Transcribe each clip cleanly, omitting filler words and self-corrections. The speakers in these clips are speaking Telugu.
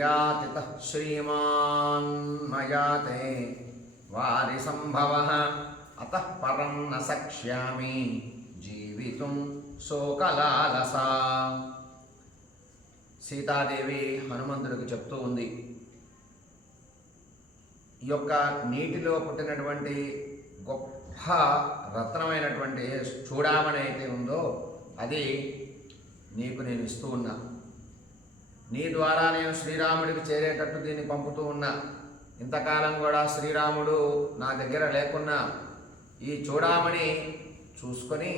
यातितः श्रीमान् मयाते वारिसंभवः अतः परं न शक्ष्यामि जीवितुं शोकलालसा. సీతాదేవి హనుమంతుడికి చెప్తూ ఉంది, ఈ యొక్క నీటిలో పుట్టినటువంటి గొప్ప రత్నమైనటువంటి చూడామణి అయితే ఉందో అది నీకు నేను ఇస్తూ ఉన్నా. నీ ద్వారా నేను శ్రీరాముడికి చేరేటట్టు దీన్ని పంపుతూ ఉన్నా. ఇంతకాలం కూడా శ్రీరాముడు నా దగ్గర లేకున్నా ఈ చూడామణి చూసుకొని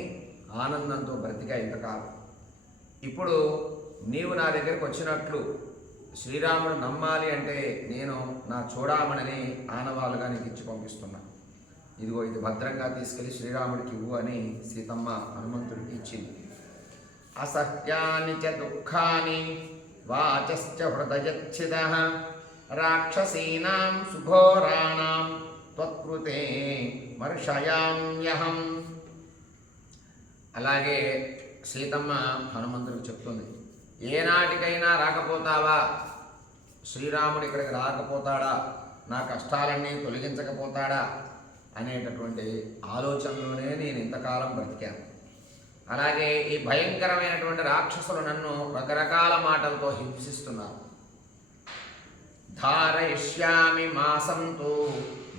ఆనందంతో బ్రతికా ఇంతకాలం. ఇప్పుడు నీవు నా దగ్గరికి వచ్చినట్లు శ్రీరాముడు నమ్మాలి అంటే నేను నా చూడామణిని ఆనవాలుగా నీకు ఇచ్చి పంపిస్తున్నా. ఇదిగో ఇది భద్రంగా తీసుకెళ్లి శ్రీరాముడికి ఇవ్వు అని సీతమ్మ హనుమంతుడికి ఇచ్చింది. అసహ్యాని చ దుఃఖాని వాచశ్చ హృదయచ్ఛిదః రాక్షసీనాం సుఘోరాణాం త్వత్కృతే మర్షయామ్యహం. అలాగే సీతమ్మ హనుమంతుడికి చెప్తుంది, ఏనాటికైనా రాకపోతావా, శ్రీరాముడు ఇక్కడికి రాకపోతాడా, నా కష్టాలన్నీ తొలగించకపోతాడా అనేటటువంటి ఆలోచనలోనే నేను ఇంతకాలం బ్రతికాను. అలాగే ఈ భయంకరమైనటువంటి రాక్షసులు నన్ను రకరకాల మాటలతో హింసిస్తున్నారు. ధారయిష్యామి మాసంతు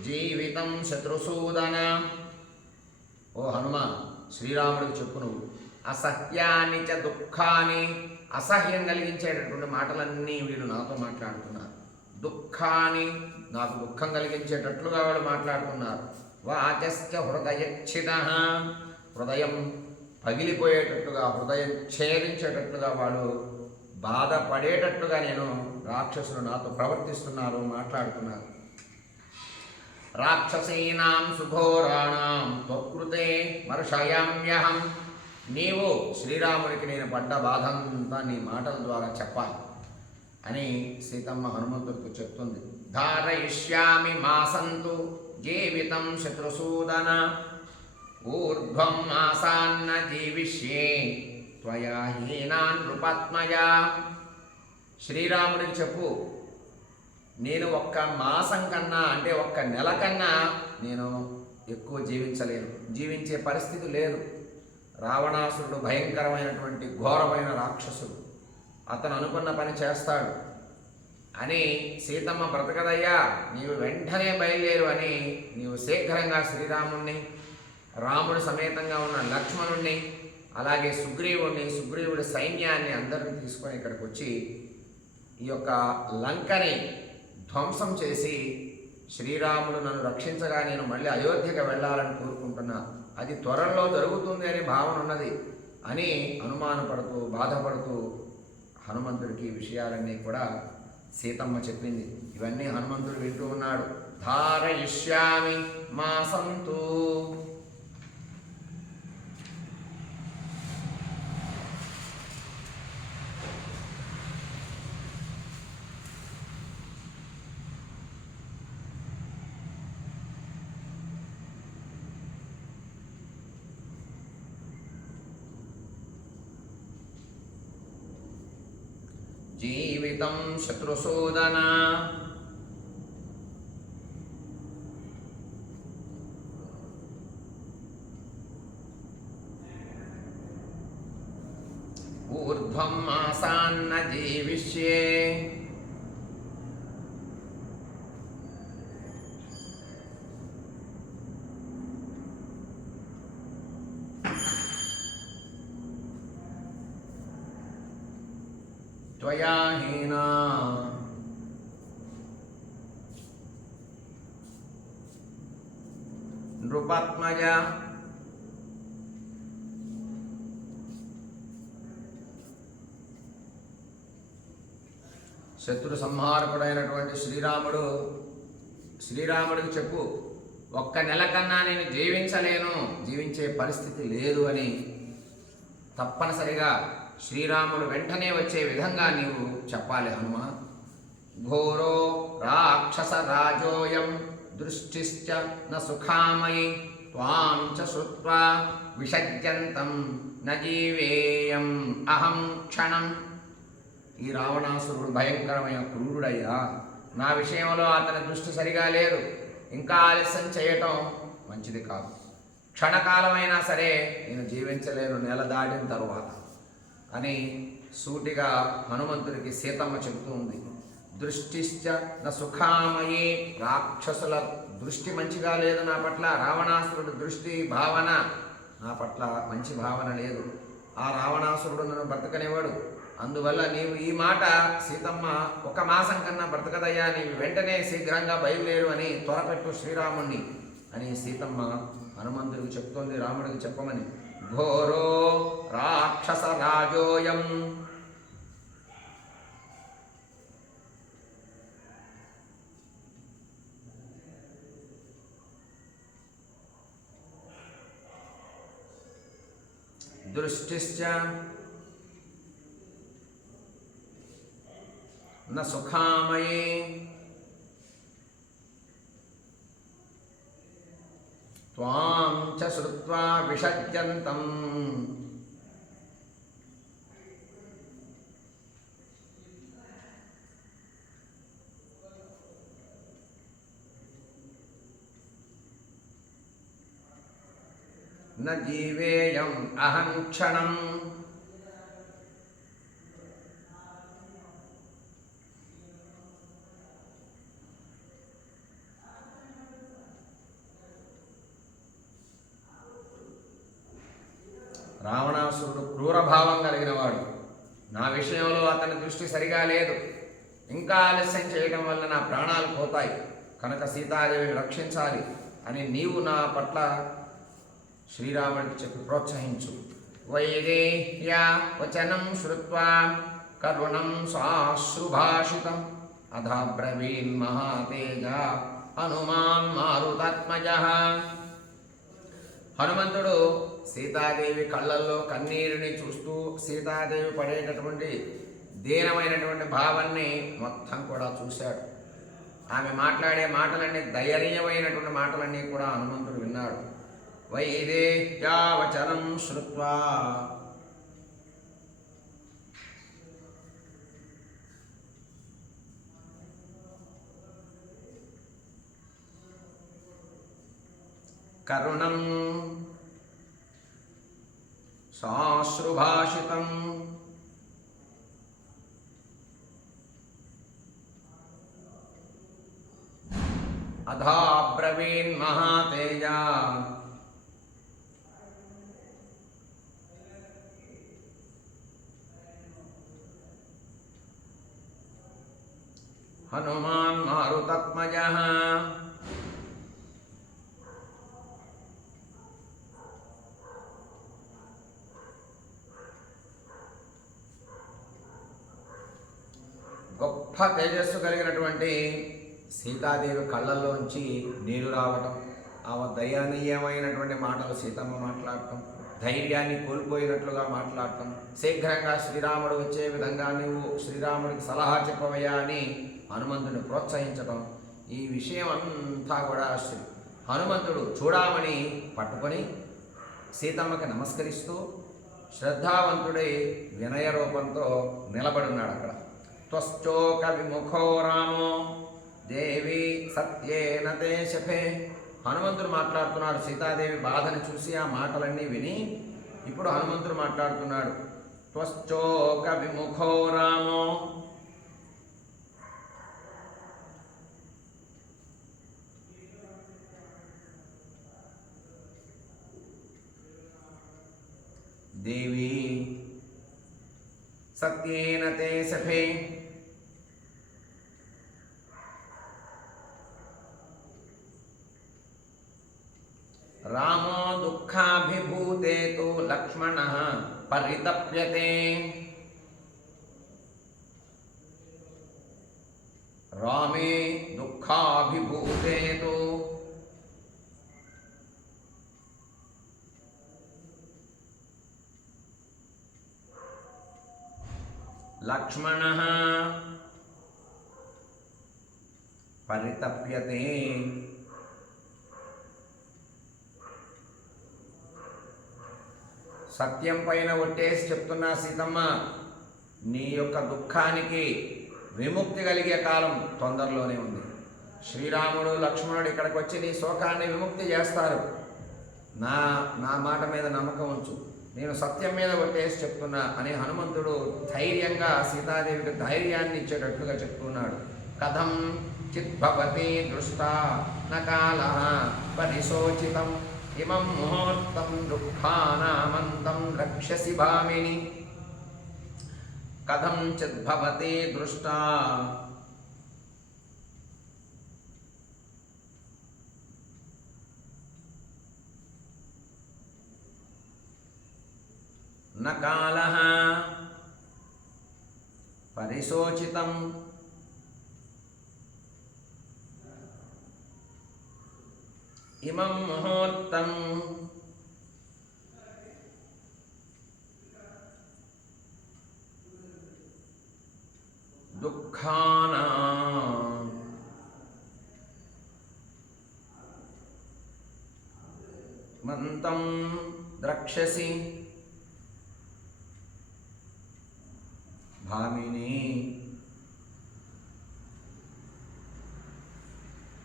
జీవితం శత్రుసూదన. ఓ హనుమ, శ్రీరాముడికి చెప్పు నువ్వు, అసహ్యాని చ దుఃఖాని, అసహ్యం కలిగించేటటువంటి మాటలన్నీ వీళ్ళు నాతో మాట్లాడుతున్నారు. దుఃఖాన్ని, నాకు దుఃఖం కలిగించేటట్లుగా వాళ్ళు మాట్లాడుతున్నారు. వాచశ్చ హృదయచ్ఛిదః, హృదయం పగిలిపోయేటట్టుగా, హృదయం ఛేదించేటట్లుగా, వాళ్ళు బాధపడేటట్టుగా నేను రాక్షసులు నాతో ప్రవర్తిస్తున్నారు, మాట్లాడుతున్నారు. రాక్షసీనాం సుఘోరాణాం త్వత్కృతే మర్షయామ్యహం. నీవు శ్రీరాముడికి నేను పడ్డ బాధంతా నీ మాటల ద్వారా చెప్పాలి అని సీతమ్మ హనుమంతుడికి చెప్తుంది. ధారయిష్యామి మాసంతు జీవితం శత్రుసూదన ఊర్ధ్వం మాసాన్న జీవిష్యే త్వయా హీనాన్ నృపత్మయా. శ్రీరాముడికి చెప్పు, నేను ఒక్క మాసం కన్నా, అంటే ఒక్క నెల కన్నా నేను ఎక్కువ జీవించలేను, జీవించే పరిస్థితి లేదు. రావణాసురుడు భయంకరమైనటువంటి ఘోరమైన రాక్షసుడు, అతను అనుకున్న పని చేస్తాడు అని సీతమ్మ బ్రతకదయ్యా, నీవు వెంటనే బయలుదేరు అని నీవు శీఘ్రంగా శ్రీరాముణ్ణి, రాముడి సమేతంగా ఉన్న లక్ష్మణుణ్ణి, అలాగే సుగ్రీవుడి సైన్యాన్ని అందరిని తీసుకొని ఇక్కడికి వచ్చి ఈ యొక్క లంకని ధ్వంసం చేసి శ్రీరాముడు నన్ను రక్షించగా నేను మళ్ళీ అయోధ్యకు వెళ్ళాలని కోరుకుంటున్నా, అది త్వరలో జరుగుతుంది అనే భావన ఉన్నది అని అనుమానపడుతూ బాధపడుతూ హనుమంతుడికి ఈ విషయాలన్నీ కూడా సీతమ్మ చెప్పింది. ఇవన్నీ హనుమంతుడు వింటూ ఉన్నాడు. ధారయిష్యామి మాసంతు. జీవితం శత్రుసూదన. ఊర్ధ్వం మాసాన్న జీవిష్యే త్వయా హీనా నృపత్మజ. శత్రు సంహారకుడైనటువంటి శ్రీరాముడికి చెప్పు, ఒక్క నెల కన్నా నేను జీవించలేను, జీవించే పరిస్థితి లేదు అని తప్పనిసరిగా శ్రీరాముడు వెంటనే వచ్చే విధంగా నీవు చెప్పాలి హనుమ. ఘోరో రాక్షస రాజోయం దృష్టిశ్చ న సుఖామయి త్వాం చ శ్రుత్వా విషజ్యంతం న జీవేయం అహం క్షణం. ఈ రావణాసురుడు భయంకరమైన క్రూరుడయ్యా, నా విషయంలో అతని దృష్టి సరిగా లేదు, ఇంకా ఆలస్యం చేయటం మంచిది కాదు. క్షణకాలమైనా సరే నేను జీవించలేను నెల దాటిన తరువాత అని సూటిగా హనుమంతుడికి సీతమ్మ చెబుతుంది. దృష్టిశ్చ న సుఖామయే, రాక్షసుల దృష్టి మంచిగా లేదు నా పట్ల, రావణాసురుడు దృష్టి భావన నా పట్ల మంచి భావన లేదు. ఆ రావణాసురుడు నన్ను బ్రతకనివ్వడు. అందువల్ల నీవు ఈ మాట సీతమ్మ, 1 మాసం కన్నా బ్రతకదయ్యా, నీవు వెంటనే శీఘ్రంగా బయలుదేరు అని త్వరపెట్టు శ్రీరాముణ్ణి అని సీతమ్మ హనుమంతుడికి చెప్తోంది, రాముడికి చెప్పమని. ఘోరో రాక్షస రాజోయం, దృష్టిశ్చ న సుఖామయే, త్వాం చ శ్రుత్వా విషజ్యంతం, న జీవేయం అహం క్షణం. రావణాసురుడు క్రూరభావం కలిగినవాడు, నా విషయంలో అతని దృష్టి సరిగా లేదు, ఇంకా ఆలస్యం చేయడం వల్ల నా ప్రాణాలు పోతాయి, కనుక సీతాదేవిని రక్షించాలి అని నీవు నా పట్ల శ్రీరాముడికి చెప్పి ప్రోత్సహించు. వైదేహ్యా వచనం శ్రుత్వా కరుణం సాశ్రుభాషితం అథాబ్రవీన్ మహాతేజ హనుమాన్ మారుతాత్మజః. హనుమంతుడు సీతాదేవి కళ్ళల్లో కన్నీరుని చూస్తూ సీతాదేవి పడేటటువంటి దీనమైనటువంటి భావాన్ని మొత్తం కూడా చూశాడు. ఆమె మాట్లాడే మాటలన్నీ దయనీయమైనటువంటి మాటలన్నీ కూడా హనుమంతుడు విన్నాడు. వైదేహ్యా వచనం శ్రుత్వా, కరుణం సాశ్రుభాషితం అథాబ్రవీన్ మహాతేజ హనుమాన్ మారుతాత్మజః. గొప్ప తేజస్సు కలిగినటువంటి సీతాదేవి కళ్ళల్లోంచి నీరు రావటం, ఆమె దయనీయమైనటువంటి మాటలు సీతమ్మ మాట్లాడటం, ధైర్యాన్ని కోల్పోయినట్లుగా మాట్లాడటం, శీఘ్రంగా శ్రీరాముడు వచ్చే విధంగా నీవు శ్రీరాముడికి సలహా చెప్పవయ్యా అని హనుమంతుడిని ప్రోత్సహించటం, ఈ విషయం అంతా కూడా హనుమంతుడు చూడామని పట్టుకొని సీతమ్మకి నమస్కరిస్తూ శ్రద్ధావంతుడై వినయ రూపంతో నిలబడున్నాడు అక్కడ. త్వశ్చోక విముఖో రామో దేవి సత్యేన తే శఫే. హనుమంతుడు మాట్లాడుతున్నాడు. సీతాదేవి బాధని చూసి ఆ మాటలన్నీ విని ఇప్పుడు హనుమంతుడు మాట్లాడుతున్నాడు. త్వశ్చోక విముఖో రామో, దేవి సత్యేన తే శఫే, రామో దుఃఖాభిభూతే తు లక్ష్మణః పరితప్యతే. రామే దుఃఖాభిభూతే తు లక్ష్మణః పరితప్యతే. సత్యం పైన ఒట్టేసి చెప్తున్నా సీతమ్మ, నీ యొక్క దుఃఖానికి విముక్తి కలిగే కాలం తొందరలోనే ఉంది. శ్రీరాముడు లక్ష్మణుడు ఇక్కడికి వచ్చి నీ శోకాన్ని విముక్తి చేస్తారు. నా నా మాట మీద నమ్మకం ఉంచు, నేను సత్యం మీద కొట్టేసి చెప్తున్నా అని హనుమంతుడు ధైర్యంగా సీతాదేవికి ధైర్యాన్ని ఇచ్చేటట్లుగా చెప్తున్నాడు. కథం చిద్భవతి దృష్టా నకాలః పరిశోచితం ఇమం ముహూర్తం దుఃఖానామంతం రక్షసి భామిని. కథం చిద్భవతి దృష్టా న కాలః పరిశోచితం ఇమం ముహూర్తం దుఃఖానాం మంతం ద్రక్ష్యసి భామిని.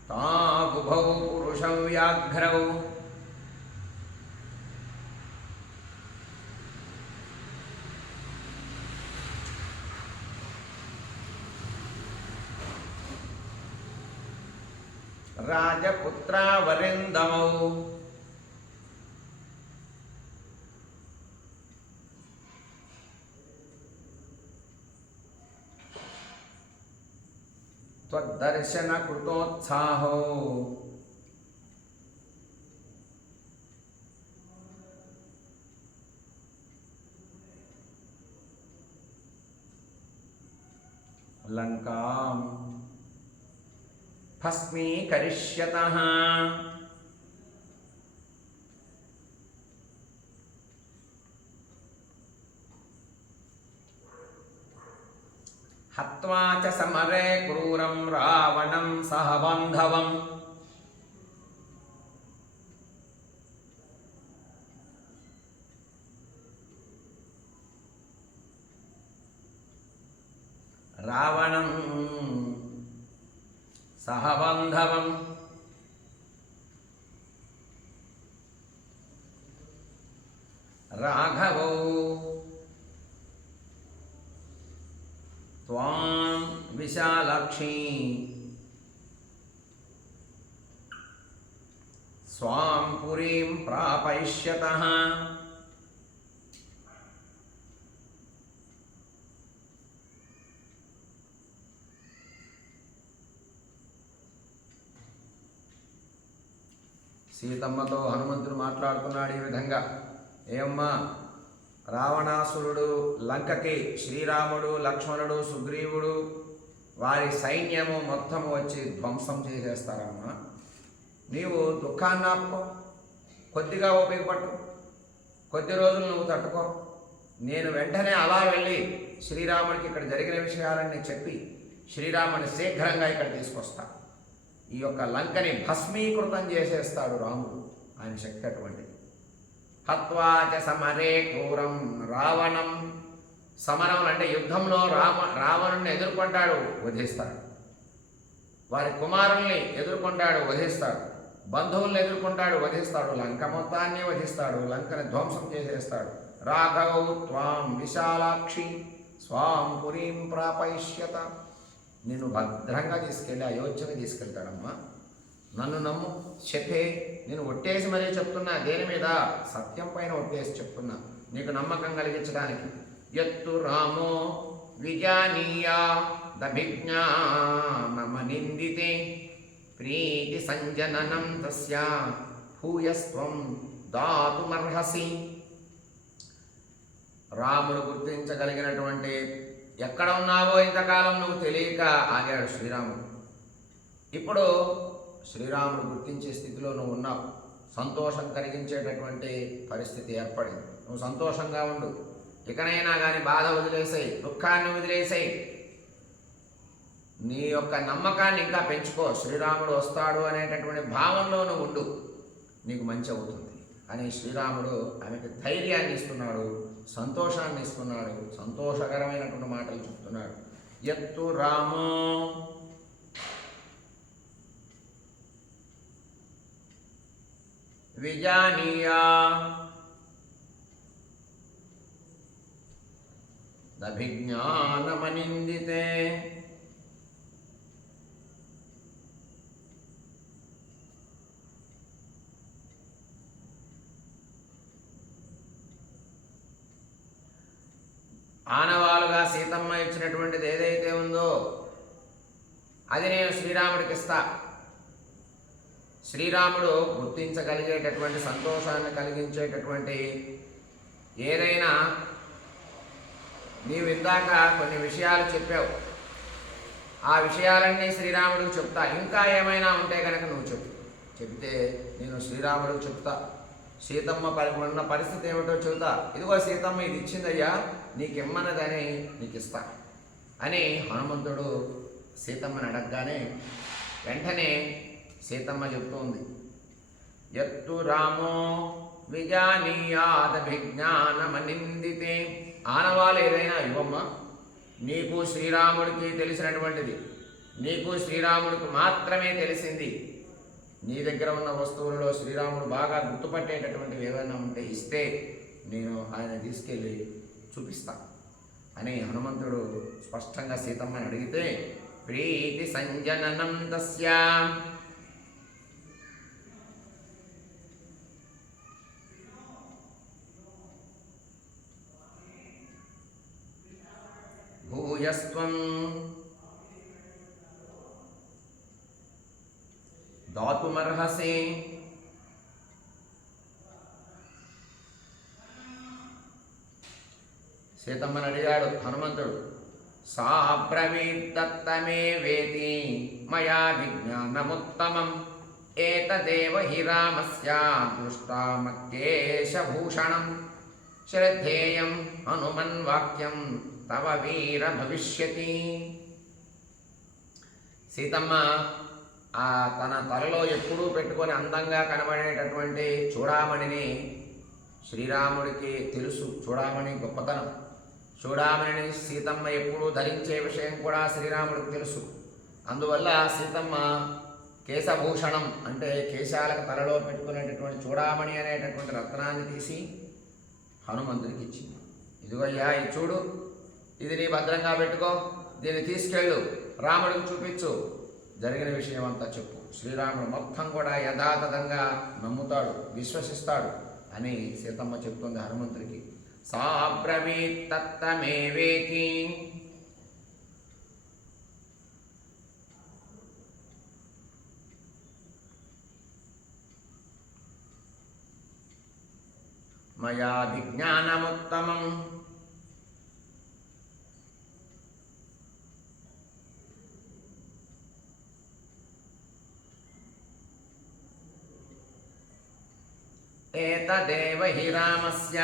తాగుభౌ పురుషౌ వ్యాఘ్రౌ రాజపుత్రావరిందమౌ త్వద్దర్శన కృతోత్సాహో లంకాం భస్మీకరిష్యతః. హత్వా చ సమరే క్రూరం రావణం సహ బాంధవం. రావణం సహ బాంధవం రాఘవో త్వాం విశాలాక్షి స్వాం పురీం ప్రాపయిష్యతః. సీతమ్మతో హనుమంతుడు మాట్లాడుతున్నాడు ఈ విధంగా. ఏమ్మా, రావణాసురుడు లంకకి శ్రీరాముడు లక్ష్మణుడు సుగ్రీవుడు వారి సైన్యము మొత్తము వచ్చి ధ్వంసం చేసేస్తారమ్మా. నీవు దుఃఖాన్ని ఆపుకో, కొద్దిగా ఉపయోగపట్టు, కొద్ది రోజులు నువ్వు తట్టుకో. నేను వెంటనే అలా వెళ్ళి శ్రీరాముడికి ఇక్కడ జరిగిన విషయాలన్నీ చెప్పి శ్రీరాముని శీఘ్రంగా ఇక్కడ తీసుకొస్తా. ఈ యొక్క లంకని భస్మీకృతం చేసేస్తాడు రాముడు, ఆయన శక్తి అటువంటిది. హత్వా చ సమరే క్రూరం రావణం. సమరం అంటే యుద్ధంలో రావణుని ఎదుర్కొంటాడు, వధిస్తాడు. వారి కుమారుల్ని ఎదుర్కొంటాడు, వధిస్తాడు. బంధువుల్ని ఎదుర్కొంటాడు, వధిస్తాడు. లంక మొత్తాన్ని వధిస్తాడు, లంకని ధ్వంసం చేసేస్తాడు. రాఘవౌ త్వాం విశాలాక్షి స్వాం పురీం ప్రాపయిష్యత. నిన్ను భద్రంగా తీసుకెళ్ళి అయోధ్యకు తీసుకెళ్తాడమ్మా. నన్ను నమ్ము, చెప్పే. నేను ఒట్టేసి మరీ చెప్తున్నా, దేని మీద? సత్యం పైన ఒట్టేసి చెప్తున్నా, నీకు నమ్మకం కలిగించడానికి. యత్తు రామో విజానీయా దభిజ్ఞా మమ నిందితే ప్రీతి సంజననం తస్యా భూయస్త్వం దాతుమర్హసి. రాముడు గుర్తించగలిగినటువంటి, ఎక్కడ ఉన్నావో ఇంతకాలం నువ్వు తెలియక ఆగాడు శ్రీరాముడు. ఇప్పుడు శ్రీరాముడు గుర్తించే స్థితిలో నువ్వు ఉన్నావు. సంతోషం కలిగించేటటువంటి పరిస్థితి ఏర్పడింది. నువ్వు సంతోషంగా ఉండు. ఇకనైనా కానీ బాధ వదిలేసాయి, దుఃఖాన్ని వదిలేసాయి. నీ యొక్క నమ్మకాన్ని ఇంకా పెంచుకో. శ్రీరాముడు వస్తాడు అనేటటువంటి భావంలో నువ్వు ఉండు, నీకు మంచి అవుతుంది అని శ్రీరాముడు ఆమెకు ధైర్యాన్ని ఇస్తున్నాడు. సంతోషాన్ని ఇస్తున్నాడు, సంతోషకరమైనటువంటి మాటలు చెప్తున్నాడు. యత్తు రామో విజానీయా దభిజ్ఞానమనిందితే ఆనవాలుగా సీతమ్మ ఇచ్చినటువంటిది ఏదైతే ఉందో అది నేను శ్రీరాముడికి ఇస్తా. శ్రీరాముడు గుర్తించగలిగేటటువంటి, సంతోషాన్ని కలిగించేటటువంటి ఏదైనా, నీవు ఇందాక కొన్ని విషయాలు చెప్పావు, ఆ విషయాలన్నీ శ్రీరాముడికి చెప్తా. ఇంకా ఏమైనా ఉంటే కనుక నువ్వు చెప్తే నేను శ్రీరాముడికి చెప్తా. సీతమ్మ ఉన్న పరిస్థితి ఏమిటో చెబుతా. ఇదిగో సీతమ్మ ఇది ఇచ్చిందయ్యా, నీకిమ్మన్నదని నీకు ఇస్తా అని హనుమంతుడు సీతమ్మని అడగగానే వెంటనే సీతమ్మ చెప్తోంది, యత్తు రామో విజానీయాదభిజ్ఞానమనిందితే. ఆనవాళ్ళు ఏదైనా ఇవ్వమ్మ, నీకు శ్రీరాముడికి తెలిసినటువంటిది, నీకు శ్రీరాముడికి మాత్రమే తెలిసింది, నీ దగ్గర ఉన్న వస్తువులలో శ్రీరాముడు బాగా గుర్తుపట్టేటటువంటివి ఏమైనా ఉంటే ఇస్తే నేను ఆయన తీసుకెళ్ళి చూపిస్తా అని హనుమంతుడు స్పష్టంగా సీతమ్మని అడిగితే, ప్రీతి సంజననం తస్యా భూయస్త్వం దాతుమర్హసి. సీతమ్మని అడిగాడు హనుమంతుడు. సా బ్రవీద్దత్తమే వేతి మయా విజ్ఞానముత్తమం ఏతదేవ హి రామస్య దృష్టామకేశభూషణం శ్రద్ధేయం హనుమన్వాక్యం తవ వీర భవిష్యతి. సీతమ్మ తన తలలో ఎప్పుడూ పెట్టుకొని అందంగా కనబడేటటువంటి చూడామణిని శ్రీరాముడికి తెలుసు. చూడామణి గొప్పతనం. చూడామణిని సీతమ్మ ఎప్పుడూ ధరించే విషయం కూడా శ్రీరాముడికి తెలుసు. అందువల్ల సీతమ్మ కేశభూషణం అంటే కేశాలకు తలలో పెట్టుకునేటటువంటి చూడామణి అనేటటువంటి రత్నాన్ని తీసి హనుమంతుడికి ఇచ్చింది. ఇదిగోయ్యా ఇది చూడు, ఇది నీ భద్రంగా పెట్టుకో, దీన్ని తీసుకెళ్ళు, రాముడికి చూపించు, జరిగిన విషయం అంతా చెప్పు. శ్రీరాముడు మొత్తం కూడా యథాతథంగా నమ్ముతాడు, విశ్వసిస్తాడు అని సీతమ్మ చెప్తుంది హనుమంతుడికి. సా బ్రవీత్ తత్తమేవేతి. మయా విజ్ఞానముత్తమం ఏతదేవ హి రామస్య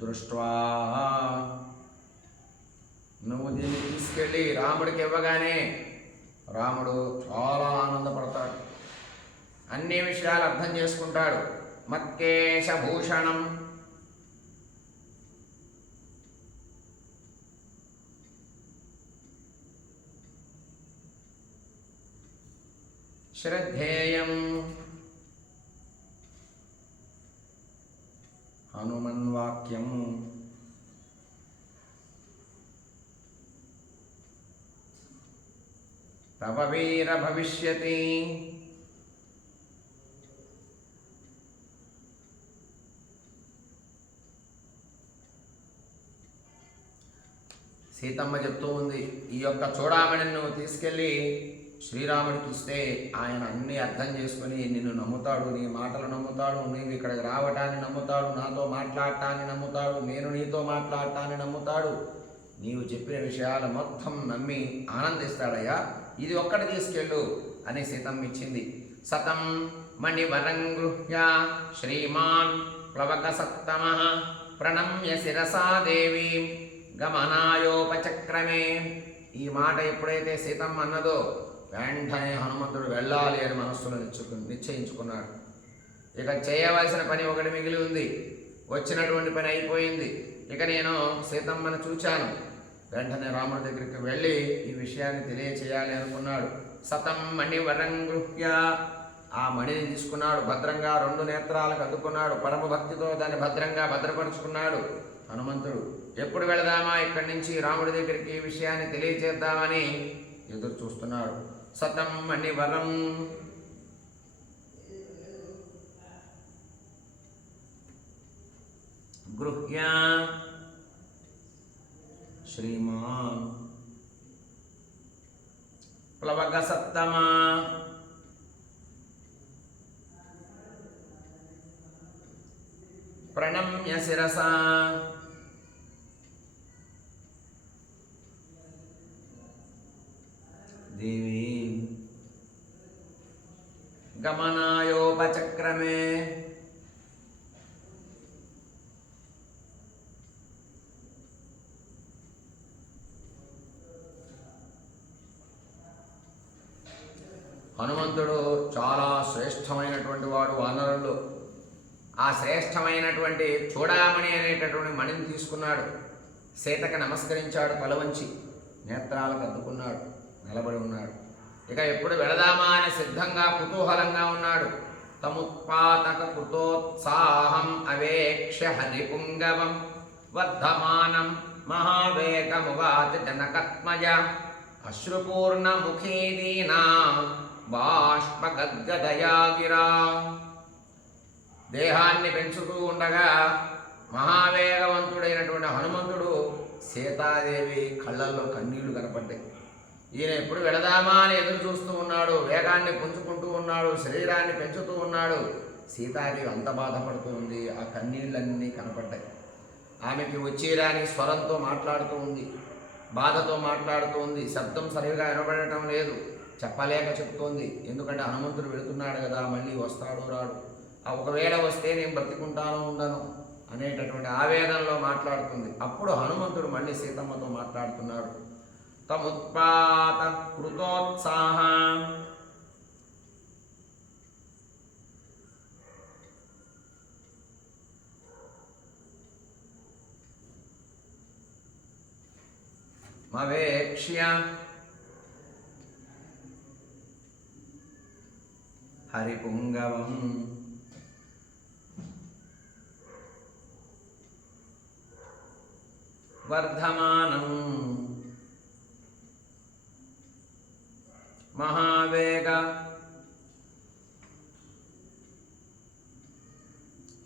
దృష్ట్వా. నువ్వు దీన్ని తీసుకెళ్ళి రాముడికి ఇవ్వగానే రాముడు చాలా ఆనందపడతాడు, అన్ని విషయాలు అర్థం చేసుకుంటాడు. మత్కేశభూషణం శ్రద్ధేయం హనుమన్వాక్యం తవ వీర భవిష్యతి. సీతమ్మ చెప్తూ ఉంది, ఈ యొక్క చూడామణిని నువ్వు తీసుకెళ్ళి శ్రీరాముడికి ఇస్తే ఆయన అన్నీ అర్థం చేసుకుని నిన్ను నమ్ముతాడు, నీ మాటలు నమ్ముతాడు, నీవు ఇక్కడికి రావటాన్ని నమ్ముతాడు, నాతో మాట్లాడటాన్ని నమ్ముతాడు, నేను నీతో మాట్లాడటాన్ని నమ్ముతాడు, నీవు చెప్పిన విషయాలు మొత్తం నమ్మి ఆనందిస్తాడయ్యా, ఇది ఒక్కటి తీసుకెళ్ళు అని సీతమ్మ ఇచ్చింది. సతం మణివరం గృహ్య శ్రీమాన్ ప్లవక సత్తమ ప్రణమ్య శిరసా దేవి గమనాయోపచక్రమే. ఈ మాట ఎప్పుడైతే సీతమ్మ అన్నదో వెంటనే హనుమంతుడు వెళ్ళాలి అని మనస్సులో నిశ్చయించుకున్నాడు. ఇక చేయవలసిన పని ఒకటి మిగిలి ఉంది. వచ్చినటువంటి పని అయిపోయింది. ఇక నేను సీతమ్మను చూచాను, వెంటనే రాముడి దగ్గరికి వెళ్ళి ఈ విషయాన్ని తెలియచేయాలి అనుకున్నాడు. సతం మణివరం గృహ్య, ఆ మణిని తీసుకున్నాడు, భద్రంగా 2 నేత్రాలకు అద్దుకున్నాడు, పరమ భక్తితో దాన్ని భద్రంగా భద్రపరుచుకున్నాడు హనుమంతుడు. ఎప్పుడు వెళదామా ఇక్కడి నుంచి రాముడి దగ్గరికి ఈ విషయాన్ని తెలియచేద్దామని ఎదురు చూస్తున్నాడు. సతం మణివరం గృహ్య శ్రీమాన్ ప్లవగ సత్తమా ప్రణమ్య శిరసా దేవీ గమనాయోపచక్రమే హనుమంతుడు చాలా శ్రేష్టమైనటువంటి వాడు వానరుల్లో. ఆ శ్రేష్టమైనటువంటి చూడామణి అనేటటువంటి మణిని తీసుకున్నాడు. సీతకు నమస్కరించాడు, తలవంచి నేత్రాలకు అద్దుకున్నాడు, నిలబడి ఉన్నాడు. ఇక ఎప్పుడు వెళదామా అని సిద్ధంగా కుతూహలంగా ఉన్నాడు. తముత్పాతక కుతోత్సాహం అవేక్ష్య హరిపుంగవం వర్ధమానం మహావేగమువాచ జనకత్మజ అశ్రుపూర్ణముఖీ దీనా బాష్పగద్గదయా గిరా. దేహాన్ని పెంచుతూ ఉండగా మహావేగవంతుడైనటువంటి హనుమంతుడు, సీతాదేవి కళ్ళల్లో కన్నీళ్లు కనపడ్డాయి. ఈయన ఎప్పుడు వెళదామా అని ఎదురు చూస్తూ ఉన్నాడు, వేగాన్ని పుంజుకుంటూ ఉన్నాడు, శరీరాన్ని పెంచుతూ ఉన్నాడు. సీతాదేవి అంత బాధపడుతూ ఉంది, ఆ కన్నీళ్ళన్నీ కనపడ్డాయి. ఆమెకి వచ్చేరాని స్వరంతో మాట్లాడుతూ ఉంది, బాధతో మాట్లాడుతూ ఉంది. శబ్దం సరిగా వినబడటం లేదు, చెప్పలేక చెప్తోంది. ఎందుకంటే హనుమంతుడు వెళుతున్నాడు కదా, మళ్ళీ వస్తాడు రాడు, ఒకవేళ వస్తే నేను బ్రతికుంటానో ఉండను అనేటటువంటి ఆవేదనలో మాట్లాడుతుంది. అప్పుడు హనుమంతుడు మళ్ళీ సీతమ్మతో మాట్లాడుతున్నాడు. తముత్పాత కృతోత్సాహ మవేక్ష్య హరిపుంగవం వర్ధమానం మహావేగ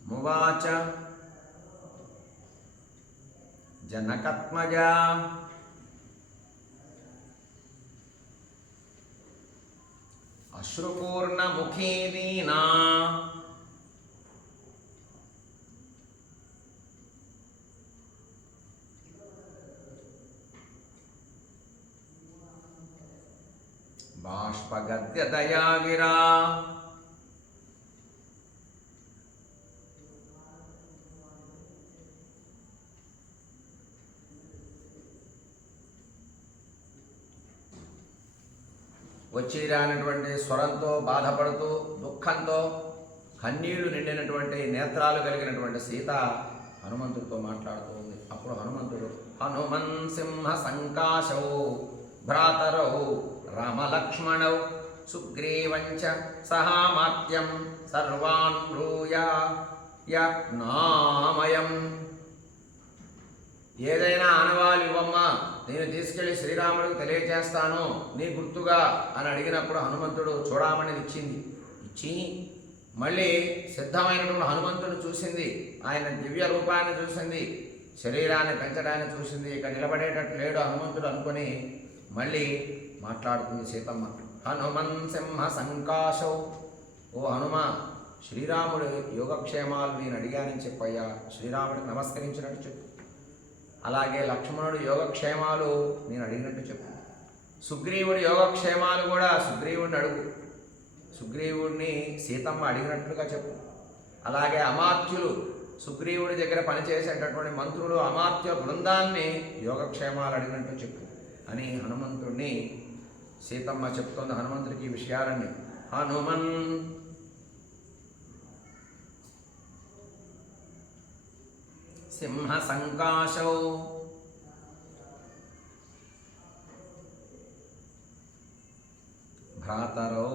మువాచ జనకత్మజ అశ్రుపూర్ణముఖీ దీనా బాష్పగద్యదయా గిరా. వచ్చిరానటువంటి స్వరంతో బాధపడుతూ దుఃఖంతో కన్నీళ్లు నిండినటువంటి నేత్రాలు కలిగినటువంటి సీత హనుమంతుడితో మాట్లాడుతూ ఉంది. అప్పుడు హనుమంతుడు హనుమన్ సింహ సంకాశౌ భ్రాతరౌ రామలక్ష్మణౌ సుగ్రీవంచ సహామాత్యం సర్వాన్ బ్రూయాయ నామయం. ఏదైనా ఆనవాలు ఇవ్వమ్మా, నేను తీసుకెళ్లి శ్రీరాముడికి తెలియచేస్తాను నీ గుర్తుగా అని అడిగినప్పుడు హనుమంతుడు చూడమని ఇచ్చి మళ్ళీ సిద్ధమైనటువంటి హనుమంతుడు చూసింది, ఆయన దివ్య రూపాన్ని చూసింది, శరీరాన్ని పెంచడాన్ని చూసింది. ఇక నిలబడేటట్టు లేడు హనుమంతుడు అనుకొని మళ్ళీ మాట్లాడుతుంది సీతమ్మ. హనుమన్ సింహ సంకాశౌ, ఓ హనుమ, శ్రీరాముడు యోగక్షేమాలు నేను అడిగానని చెప్పయ్యా, శ్రీరాముడికి నమస్కరించినట్టు చెప్పు. అలాగే లక్ష్మణుడు యోగక్షేమాలు నేను అడిగినట్టు చెప్పు. సుగ్రీవుడి యోగక్షేమాలు కూడా సుగ్రీవుడిని అడుగు, సుగ్రీవుడిని సీతమ్మ అడిగినట్లుగా చెప్పు. అలాగే అమాత్యులు, సుగ్రీవుడి దగ్గర పనిచేసేటటువంటి మంత్రులు, అమాత్య బృందాన్ని యోగక్షేమాలు అడిగినట్టు చెప్పు అని హనుమంతుడిని సీతమ్మ చెప్తోంది హనుమంతుడికి ఈ విషయాలన్నీ. హనుమన్ సింహ సంకాశౌ భ్రాతరౌ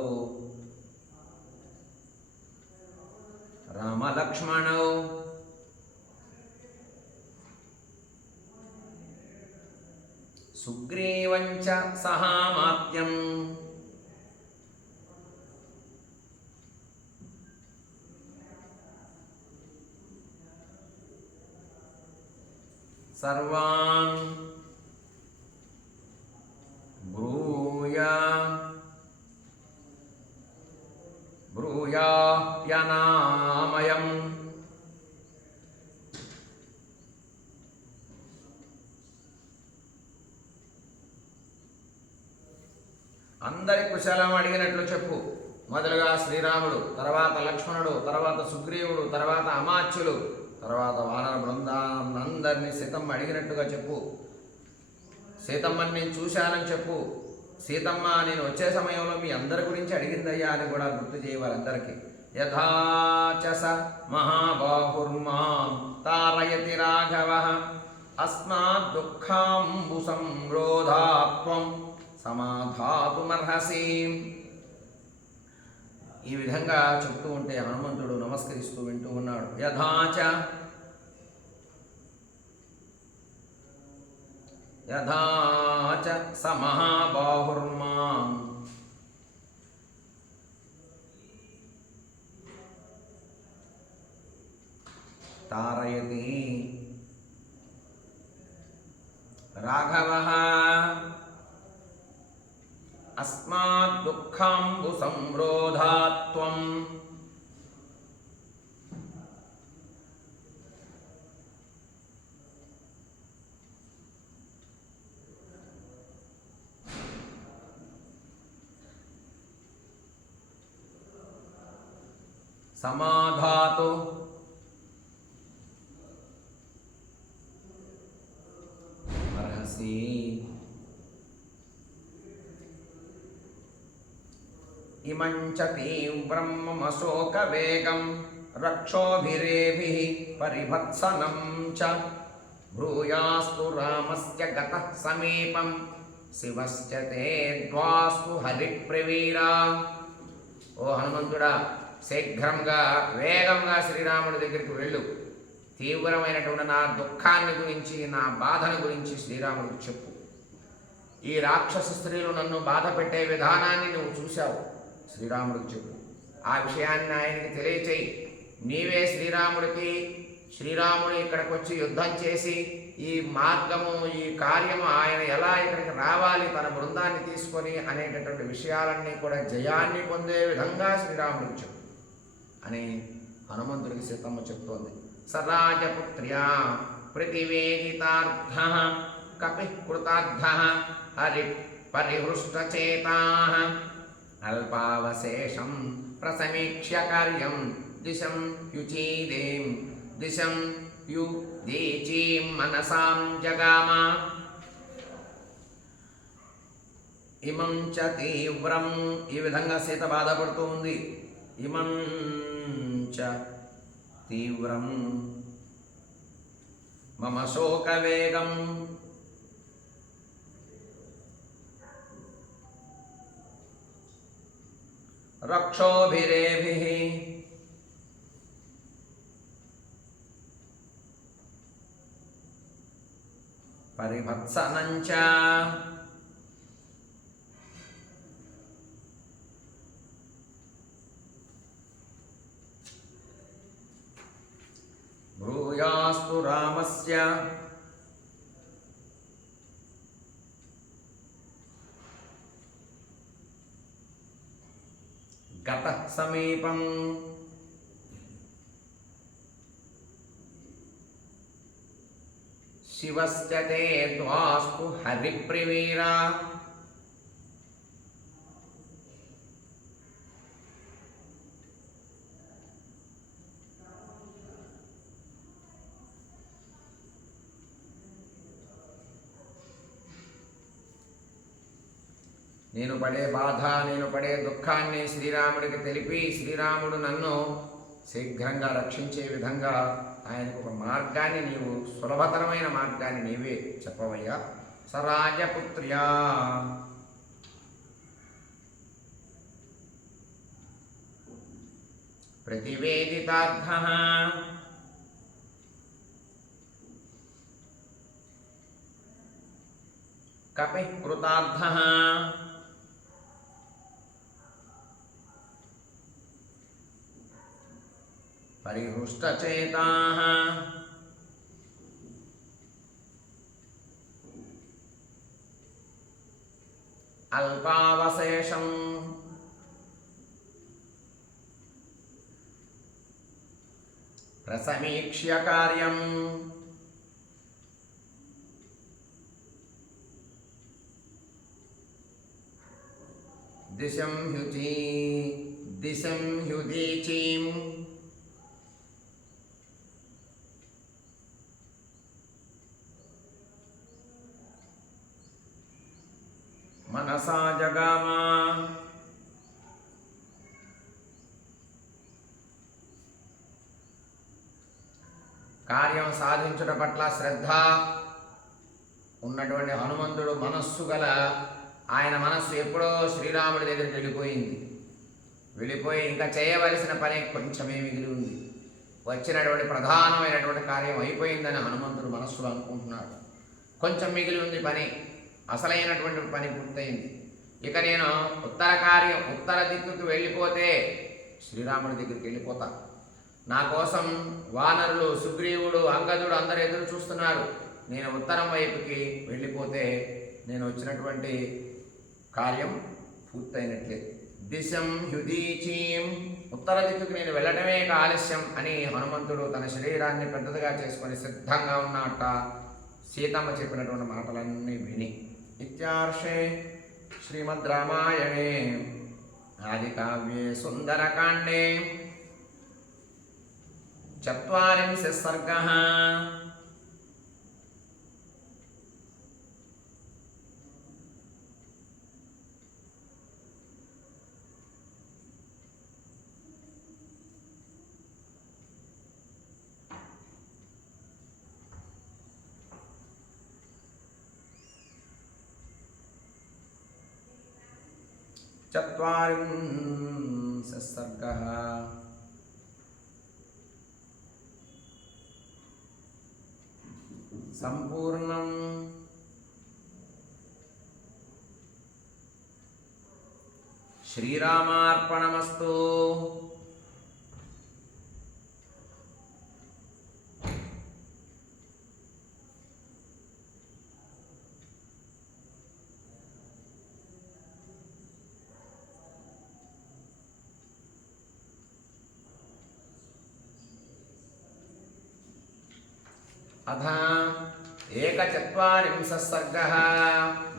రామలక్ష్మణౌ సుగ్రీవంచ సహామాత్యం సర్వాన్ బ్రూయాప్యనామయం. అందరి కుశలం అడిగినట్లు చెప్పు. మొదలుగా శ్రీరాముడు, తర్వాత లక్ష్మణుడు, తర్వాత సుగ్రీవుడు, తర్వాత అమాత్యులు, తర్వాత వానర బృందాలందరినీ సీతమ్మ అడిగినట్టుగా చెప్పు. సీతమ్మని నేను చూశానని చెప్పు. సీతమ్మ నేను వచ్చే సమయంలో మీ అందరి గురించి అడిగిందయ్యా అని కూడా గుర్తు చేయవాలందరికీ. యథాచస మహాబాహుర్మాం తారయతి రాఘవ అస్మాద్ దుఃఖాంబు సంరోధాత్వం సమాధాతుమర్హసి. ఈ విధంగా చెప్తూ ఉంటే హనుమంతుడు నమస్కరిస్తూ వింటూ ఉన్నాడు. యథాచ స మహాబాహుర్మాం తారయతి రాఘవః అస్మాద్ దుఃఖాంబు సంరోధాత్వం సమాధాతు అర్హసి. ఇమం చ తీవ్రం మమ శోకవేగం రక్షోభిరేభిః పరిభత్సనం చ భూయాస్తు రామస్య గతః సమీపం శివశ్చ తే ద్వాస్తు హరిప్రవీరా. ఓ హనుమంతుడా, శీఘ్రంగా వేగంగా శ్రీరాముడి దగ్గరికి వెళ్ళు. తీవ్రమైనటువంటి నా దుఃఖాన్ని గురించి, నా బాధను గురించి శ్రీరాముడికి చెప్పు. ఈ రాక్షస స్త్రీలు నన్ను బాధ పెట్టే విధానాన్ని నువ్వు చూశావు, శ్రీరాముడికి చెప్పు. ఆ విషయాన్ని ఆయనకి తెలియచేయి. నీవే శ్రీరాముడు ఇక్కడికి వచ్చి యుద్ధం చేసి ఈ మార్గము, ఈ కార్యము ఆయన ఎలా ఇక్కడికి రావాలి తన బృందాన్ని తీసుకొని అనేటటువంటి విషయాలన్నీ కూడా జయాన్ని పొందే విధంగా శ్రీరాముడికి చెప్పు అని హనుమంతుడికి సీతమ్మ చెప్తోంది. సరాజపుత్ర్యా ప్రతివేదితార్థ కపిః కృతార్థ హరి పరిహృష్టచేతాః అల్పావశేషం ప్రసమీక్ష్య కార్యం దిశం యుచీదేం దిశం యుదీచీం మనసాం జగామ. ఇమం చ తీవ్రం, ఈ విధంగా సీత బాధపడుతూ ఉంది. ఇమం చ తీవ్రం మమ శోకవేగం రక్షోభిరేభిః పరిభత్సనం చ భూయాస్తు రామస్య గతః సమీపం శివశ్చ తే ద్వాస్తు హరిప్రవీరా. నేను పడే బాధ, నేను పడే దుఃఖాన్ని శ్రీరాముడికి తెలిపి శ్రీరాముడు నన్ను శీఘ్రంగా రక్షించే విధంగా ఆయనకు ఒక మార్గాన్ని నీవు, సులభతరమైన మార్గాన్ని నీవే చెప్పవయ్యా. సరాజపుత్ర్యా ప్రతివేదితార్థః కపిః కృతార్థః పరిహృష్టచేతాః అల్పావశేషం ప్రసమీక్ష్య కార్యం దిశం హ్యుదీచీం మనసా జగామా కార్యం సాధించుట పట్ల శ్రద్ధ ఉన్నటువంటి హనుమంతుడు మనస్సు గల ఆయన మనస్సు ఎప్పుడో శ్రీరాముడి దగ్గరికి వెళ్ళిపోయి ఇంకా చేయవలసిన పని కొంచెమే మిగిలి ఉంది. వచ్చినటువంటి ప్రధానమైనటువంటి కార్యం అయిపోయిందని హనుమంతుడు మనస్సులో అనుకుంటున్నాడు. కొంచెం మిగిలి ఉంది పని, అసలైనటువంటి పని పూర్తయింది. ఇక నేను ఉత్తర దిక్కుకు వెళ్ళిపోతే శ్రీరాముడి దగ్గరికి వెళ్ళిపోతా. నా కోసం వానరులు, సుగ్రీవుడు, అంగదుడు అందరూ ఎదురు చూస్తున్నారు. నేను ఉత్తరం వైపుకి వెళ్ళిపోతే నేను వచ్చినటువంటి కార్యం పూర్తయినట్లే. దిశం హ్యుదీచీం, ఉత్తర దిక్కుకు నేను వెళ్ళటమే ఆలస్యం అని హనుమంతుడు తన శరీరాన్ని పెద్దదిగా చేసుకొని సిద్ధంగా ఉన్నట్ట సీతమ్మ చెప్పినటువంటి మాటలన్నీ విని. ఇత్యార్షే శ్రీమద్ రామాయణే ఆదికావ్యే సుందరకాండే 40 सर्गः సంపూర్ణం. శ్రీరామార్పణమస్తు. అథ 41 सर्गः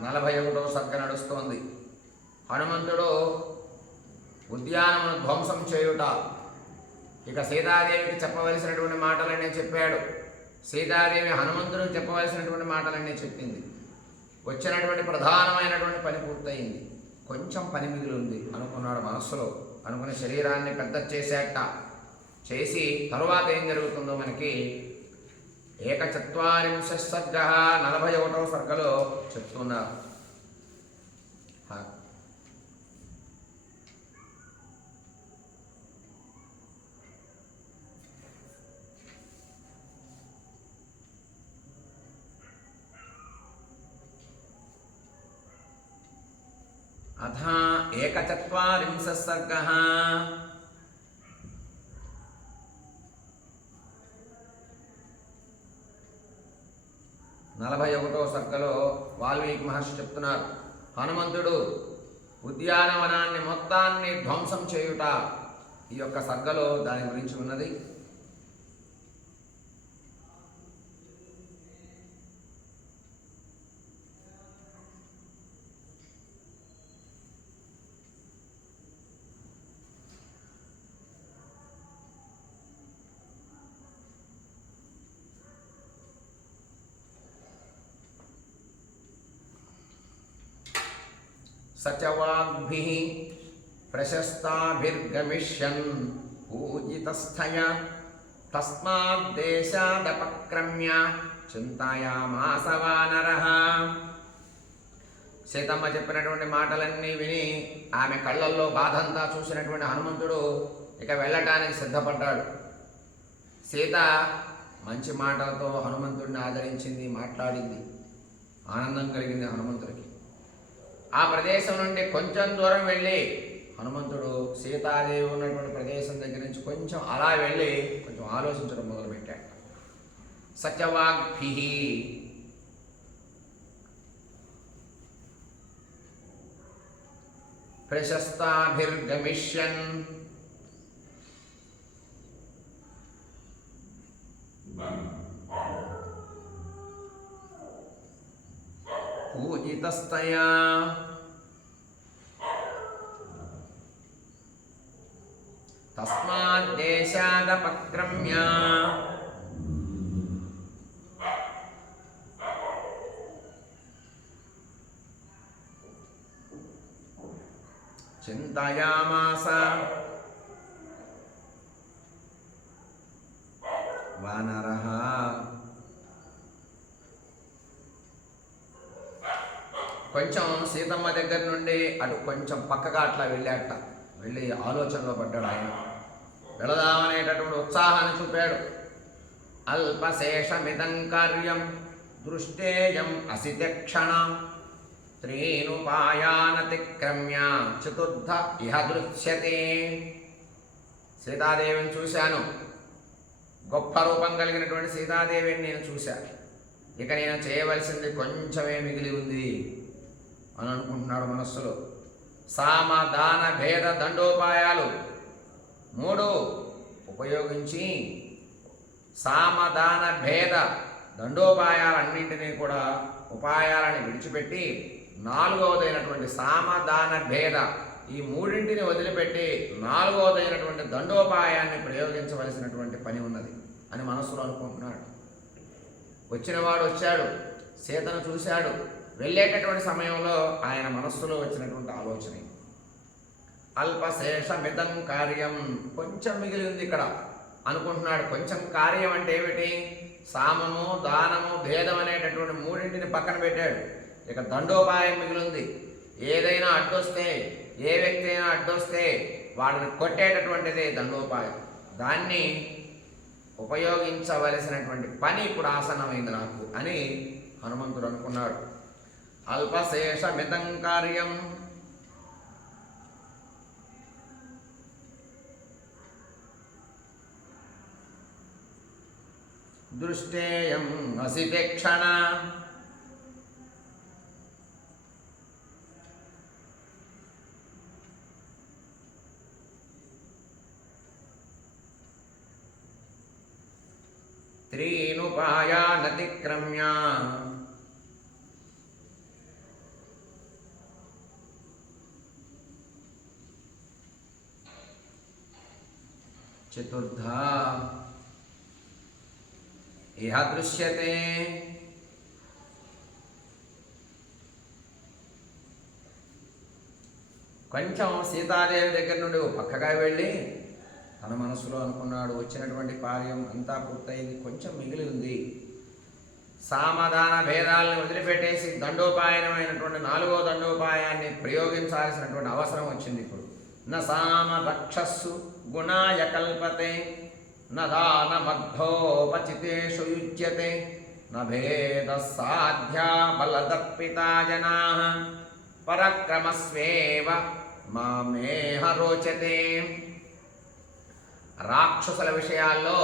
41వ సర్గ నడుస్తోంది. హనుమంతుడు ఉద్యానమును ధ్వంసం చేయుట. ఇక సీతాదేవికి చెప్పవలసినటువంటి మాటలన్నీ చెప్పాడు. సీతాదేవి హనుమంతుడికి చెప్పవలసినటువంటి మాటలన్నీ చెప్పింది. వచ్చినటువంటి ప్రధానమైనటువంటి పని పూర్తయింది. కొంచెం పని మిగిలి ఉంది అనుకున్నాడు మనస్సులో. అనుకుని శరీరాన్ని పెద్ద చేసి తరువాత ఏం జరుగుతుందో మనకి 41 सर्गः 41వ సర్గలో చెప్తున్నారు. అథ 41 सर्गः 41వ సర్గలో వాల్మీకి మహర్షి చెప్తున్నారు, హనుమంతుడు ఉద్యానవనాన్ని మొత్తాన్ని ధ్వంసం చేయుట. ఈ యొక్క సర్గలో దాని గురించి ఉన్నది. సచవాగ్భిః ప్రశస్తాభిర్గమిష్యన్ పూజితస్థయా తస్మాద్దేశాదపక్రమ్య చింతాయామాస వానరః. సీతమ్మ చెప్పినటువంటి మాటలన్నీ విని ఆమె కళ్ళల్లో బాధంతా చూసినటువంటి హనుమంతుడు ఇక వెళ్ళటానికి సిద్ధపడ్డాడు. సీత మంచి మాటలతో హనుమంతుడిని ఆదరించింది, మాట్లాడింది. ఆనందం కలిగింది హనుమంతుడికి. ఆ ప్రదేశం నుండి కొంచెం దూరం వెళ్ళి హనుమంతుడు సీతాదేవి ఉన్నటువంటి ప్రదేశం దగ్గర నుంచి కొంచెం అలా వెళ్ళి కొంచెం ఆలోచించడం మొదలుపెట్టాడు. సత్యవాగ్భిః ప్రశస్తాభిర్గమిష్యన్ పూజితస్తయా తస్మాద్దేశాదపక్రమ్య చింతయామాస వానరః. కొంచెం సీతమ్మ దగ్గర నుండి అటు కొంచెం పక్కగా అట్లా వెళ్ళాట. వెళ్ళి ఆలోచనలో పడ్డాడు. ఆయన వెళదామనేటటువంటి ఉత్సాహాన్ని చూపాడు. అల్పశేషమిదం కార్యం దృష్టేయం అసితక్షణ త్రీనుపాయానతిక్రమ్య చతుర్థ ఇహ దృశ్యతే. సీతాదేవిని చూశాను, గొప్ప రూపం కలిగినటువంటి సీతాదేవిని నేను చూశాను. ఇక నేను చేయవలసింది కొంచెమే మిగిలి ఉంది అని అనుకుంటున్నాడు మనస్సులో. సామ దాన భేద దండోపాయాలు 3 ఉపయోగించి సామదాన భేద దండోపాయాలన్నింటినీ కూడా ఉపాయాలని విడిచిపెట్టి 4వదైనటువంటి సామదాన భేద ఈ 3ంటిని వదిలిపెట్టి 4వదైనటువంటి దండోపాయాన్ని ప్రయోగించవలసినటువంటి పని ఉన్నది అని మనస్సులో అనుకుంటున్నాడు. వచ్చినవాడు వచ్చాడు, సీతను చూశాడు. వెళ్ళేటటువంటి సమయంలో ఆయన మనస్సులో వచ్చినటువంటి ఆలోచన అల్పశేషమిదం కార్యం, కొంచెం మిగిలి ఉంది ఇక్కడ అనుకుంటున్నాడు. కొంచెం కార్యం అంటే ఏమిటి? సామము దానము భేదం అనేటటువంటి 3ంటిని పక్కన పెట్టాడు. ఇక దండోపాయం మిగిలింది. ఏదైనా అడ్డొస్తే, ఏ వ్యక్తి అయినా అడ్డొస్తే వాడిని కొట్టేటటువంటిది దండోపాయం. దాన్ని ఉపయోగించవలసినటువంటి పని ఇప్పుడు ఆసన్నమైంది నాకు అని హనుమంతుడు అనుకున్నాడు. అల్పశేషమిదం కార్యం దృష్టేయం అసితేక్షణ త్రీనుపాయానతిక్రమ్య చతుర్థ ఇహ దృశ్యతే. కొంచెం సీతాదేవి దగ్గర నుండి పక్కగా వెళ్ళి తన మనసులో అనుకున్నాడు, వచ్చినటువంటి కార్యం అంతా పూర్తయింది, కొంచెం మిగిలి ఉంది. సామధాన భేదాలను వదిలిపెట్టేసి దండోపాయనమైనటువంటి 4వ దండోపాయాన్ని ప్రయోగించాల్సినటువంటి అవసరం వచ్చింది ఇప్పుడు. న సామ రక్షస్సు గుణాయ కల్పతే న దానమద్ధోపచితేషు యుజ్యతే న భేద సాధ్యా బలదర్పితా జనాః పరక్రమస్వేవ మామేహ రోచతే. రాక్షసుల విషయాల్లో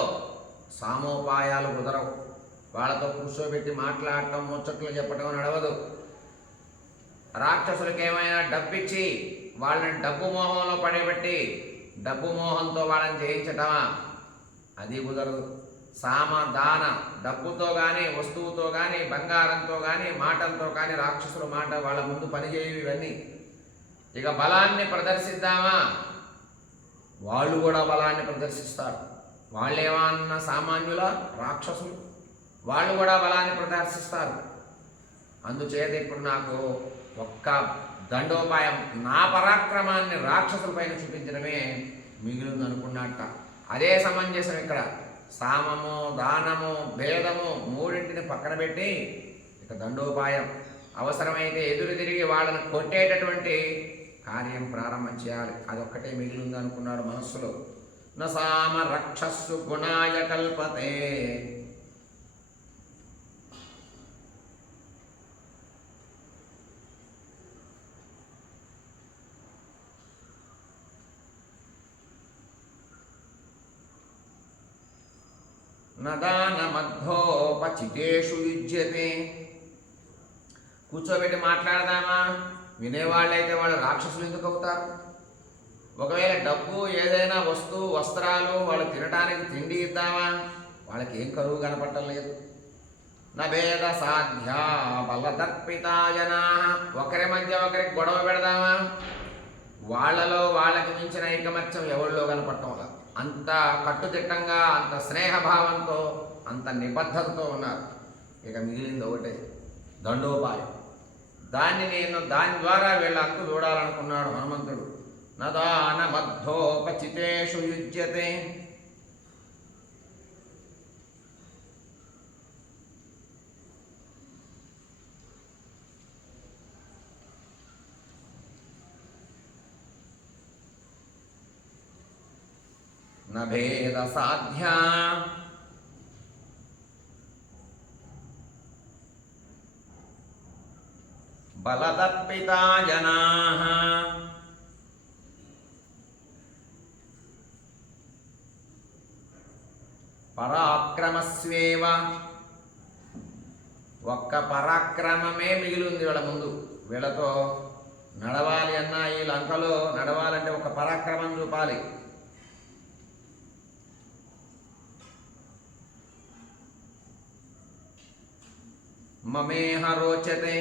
సామోపాయాలు కుదరవు. వాళ్ళతో కూర్చోబెట్టి మాట్లాడటం, ముచ్చట్లు చెప్పటం నడవదు. రాక్షసులకి ఏమైనా డబ్బిచ్చి వాళ్ళని డబ్బు మోహంలో పడేబెట్టి డబ్బు మోహంతో వాళ్ళని జయించటమా? అది కుదరదు. సామ దాన డబ్బుతో కానీ, వస్తువుతో కానీ, బంగారంతో కానీ, మాటలతో కానీ రాక్షసుల మాట వాళ్ళ ముందు పనిచేయవు ఇవన్నీ. ఇక బలాన్ని ప్రదర్శిద్దామా? వాళ్ళు కూడా బలాన్ని ప్రదర్శిస్తారు. వాళ్ళేమన్నా సామాన్యుల రాక్షసులు, వాళ్ళు కూడా బలాన్ని ప్రదర్శిస్తారు. అందుచేత ఇప్పుడు నాకు ఒక్క దండోపాయం నా పరాక్రమాన్ని రాక్షసుల పైన చూపించడమే మిగిలింది అనుకున్నట్ట. అదే సమంజసం ఇక్కడ. సామము, దానము, భేదము మూడింటిని పక్కన పెట్టి ఇక దండోపాయం, అవసరమైతే ఎదురు తిరిగి వాళ్ళని కొట్టేటటువంటి కార్యం ప్రారంభం చేయాలి. అదొక్కటే మిగిలింది అనుకున్నాడు మనస్సులో. నసామ రక్షస్సు గుణాయ కల్పతే. నదానమధ్వోపచితేషు యుజ్యతే. కూర్చోబెట్టి మాట్లాడదామా? వినేవాళ్ళైతే వాళ్ళు రాక్షసులు ఎందుకు అవుతారు? ఒకవేళ డబ్బు, ఏదైనా వస్తువు, వస్త్రాలు, వాళ్ళు తినడానికి తిండి ఇద్దామా? వాళ్ళకి ఏం కరువు కనపడటం లేదు. నభేద సాధ్యా బలదర్పితాయనా. ఒకరి మధ్య ఒకరికి గొడవ పెడదామా? వాళ్ళలో వాళ్ళకి మించిన ఐకమత్యం ఎవరిలో కనపడటం వల్ల అంత కట్టుదిట్టంగా, అంత స్నేహభావంతో, అంత నిబద్ధతతో ఉన్నారు. ఇక మిగిలింది ఒకటే, దండోపాయం. దాని ద్వారా వీళ్ళ హక్కు చూడాలనుకున్నాడు హనుమంతుడు. నదానమధ్వోపచితేషు యుజ్యతే. నభేద సాధ్యా బలదర్పితా జనాః. పరాక్రమస్వేవ. ఒక్క పరాక్రమమే మిగిలింది వీళ్ళ ముందు. వీళ్ళతో నడవాలి అన్నా, ఈ లంకలో నడవాలంటే ఒక పరాక్రమం చూపాలి. మమేహ రోచతే.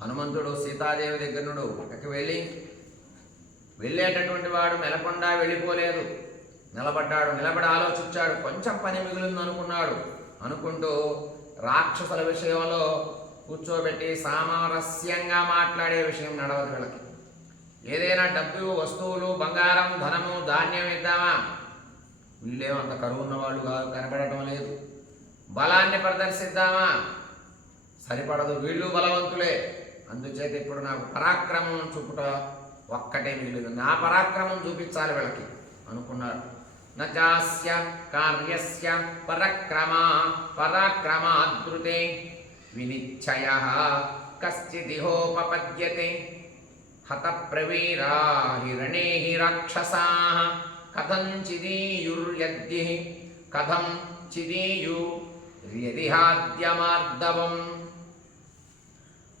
హనుమంతుడు సీతాదేవి దగ్గర నుండి పక్కకి వెళ్ళేటటువంటి వాడు మెలకుండా వెళ్ళిపోలేదు. నిలబడ్డాడు. నిలబడి ఆలోచించాడు. కొంచెం పని మిగిలింది అనుకుంటూ రాక్షసుల విషయంలో కూర్చోబెట్టి సామరస్యంగా మాట్లాడే విషయం నడవదు వీళ్ళకి. ఏదైనా డబ్బు, వస్తువులు, బంగారం, ధనము, ధాన్యం ఇద్దామా? వీళ్ళేమంత కరువు ఉన్నవాళ్ళు కాదు, కనపడటం లేదు. బలాన్ని ప్రదర్శిద్దామా? సరిపడదు. వీళ్ళు బలవంతులే. అందుచేత ఇప్పుడు నాకు పరాక్రమం చూపుట ఒక్కటే మిగిలింది. నా పరాక్రమం చూపించాలి వీళ్ళకి అనుకున్నాడు. నచాస్య కార్యస్య పరాక్రమాద్రుతే వినిశ్చయః కశ్చిదిహోపపద్యతే. హతప్రవీరా హిరణేః రాక్షసాః కథం చిదీయుర్యదిహాద్యమార్దవం.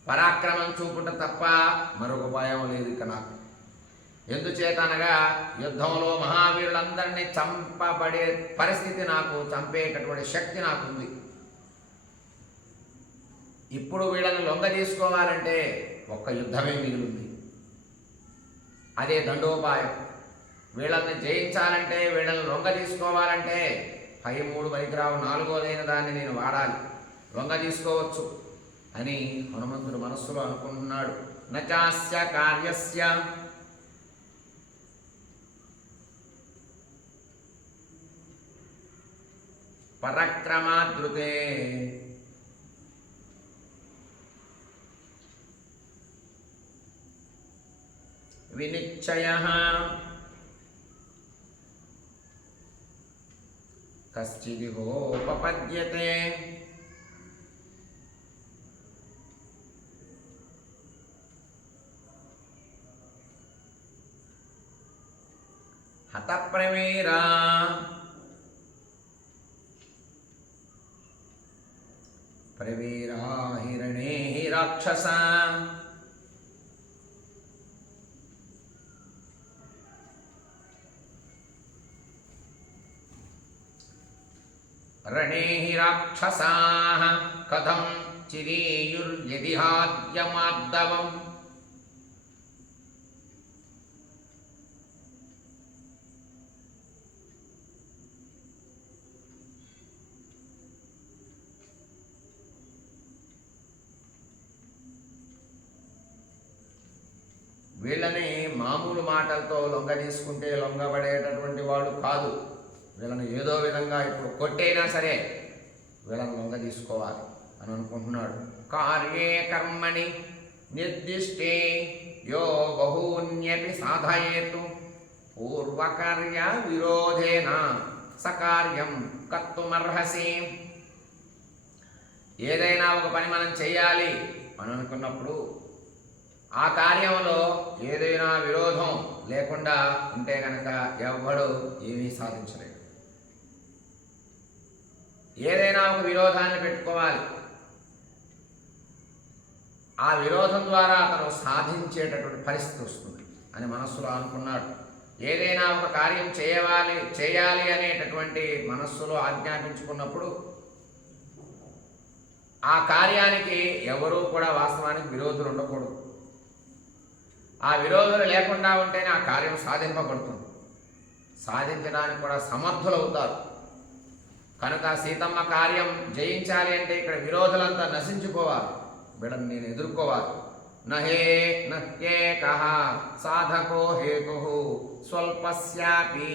పరాక్రమం చూపుట తప్ప మరొక ఉపాయం లేదు ఇక నాకు. ఎందుచేత అనగా యుద్ధంలో మహావీరులందరినీ చంపబడే పరిస్థితి నాకు, చంపేటటువంటి శక్తి నాకుంది. ఇప్పుడు వీళ్ళని లొంగ తీసుకోవాలంటే ఒక్క యుద్ధమే మిగిలింది. అదే దండోపాయం. వీళ్ళని జయించాలంటే, వీళ్ళని లొంగ తీసుకోవాలంటే పై 3 పనికిరావు, 4వదైన దాన్ని నేను వాడాలి. లొంగ తీసుకోవచ్చు అని హనుమంతుడు మనస్సులో అనుకుంటున్నాడు. నచాస్య కార్యస్య పరాక్రమాద్రుతే వినిశ్చయః కశ్చిదిహోపపద్యతే. హతప్రవీరా హిరణేః రాక్షసాః రణేః రాక్షసాః కథం చిదీయుర్యదిహాద్యమార్దవం. వీళ్ళని మామూలు మాటలతో లొంగ తీసుకుంటే లొంగబడేటటువంటి వాడు కాదు. వీళ్ళని ఏదో విధంగా ఇప్పుడు కొట్టైనా సరే వీళ్ళని లొంగ తీసుకోవాలి అని అనుకుంటున్నాడు. కార్యే కర్మణి నిర్దిష్టే యో బహూన్యపి సాధయేతు పూర్వకార్య విరోధేన సకార్యం కర్తుమర్హసి. ఏదైనా ఒక పని మనం చేయాలి అని అనుకున్నప్పుడు ఆ కార్యంలో ఏదైనా విరోధం లేకుండా ఉంటే కనుక ఎవ్వడు ఏమీ సాధించలేడు. ఏదైనా ఒక విరోధాన్ని పెట్టుకోవాలి. ఆ విరోధం ద్వారా అతను సాధించేటటువంటి పరిస్థితి వస్తుంది అని మనస్సులో అనుకున్నాడు. ఏదైనా ఒక కార్యం చేయాలి అనేటటువంటి మనస్సులో ఆజ్ఞాపించుకున్నప్పుడు ఆ కార్యానికి ఎవరూ కూడా వాస్తవానికి విరోధులు ఉండకూడదు. ఆ విరోధులు లేకుండా ఉంటేనే ఆ కార్యం సాధింపబడుతుంది. సాధించడానికి కూడా సమర్థులవుతారు. కనుక సీతమ్మ కార్యం జయించాలి అంటే ఇక్కడ విరోధులంతా నశించిపోవాలి. వీళ్ళని నేను ఎదుర్కోవాలి. నహేకః సాధకో హేతు స్వల్పస్యాపి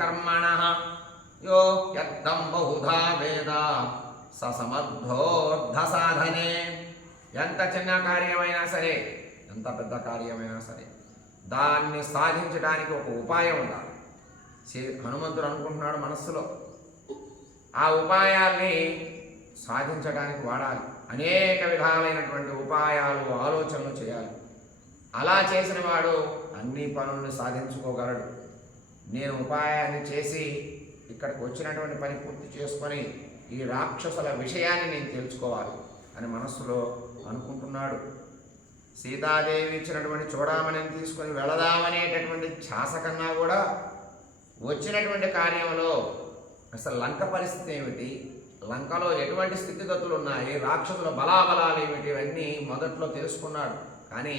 కర్మణః యో యద్దం బహుధా వేద స సమర్థోర్థ సాధనే. ఎంత చిన్న కార్యమైనా సరే, ఎంత పెద్ద కార్యమైనా సరే దాన్ని సాధించడానికి ఒక ఉపాయం ఉండాలి. హనుమంతుడు అనుకుంటున్నాడు మనస్సులో. ఆ ఉపాయాల్ని సాధించడానికి వాడాలి. అనేక విధాలైనటువంటి ఉపాయాలు, ఆలోచనలు చేయాలి. అలా చేసిన వాడు అన్ని పనులను సాధించుకోగలడు. నేను ఉపాయాన్ని చేసి ఇక్కడికి వచ్చినటువంటి పని పూర్తి చేసుకొని ఈ రాక్షసుల విషయాన్ని నేను తెలుసుకోవాలి అని మనస్సులో అనుకుంటున్నాడు. సీతాదేవి ఇచ్చినటువంటి చూడమని తీసుకొని వెళదామనేటటువంటి ఛాస కన్నా కూడా వచ్చినటువంటి కార్యంలో అసలు లంక పరిస్థితి ఏమిటి, లంకలో ఎటువంటి స్థితిగతులు ఉన్నాయి, రాక్షసుల బలాబలాలు ఏమిటి, ఇవన్నీ మొదట్లో తెలుసుకున్నాడు. కానీ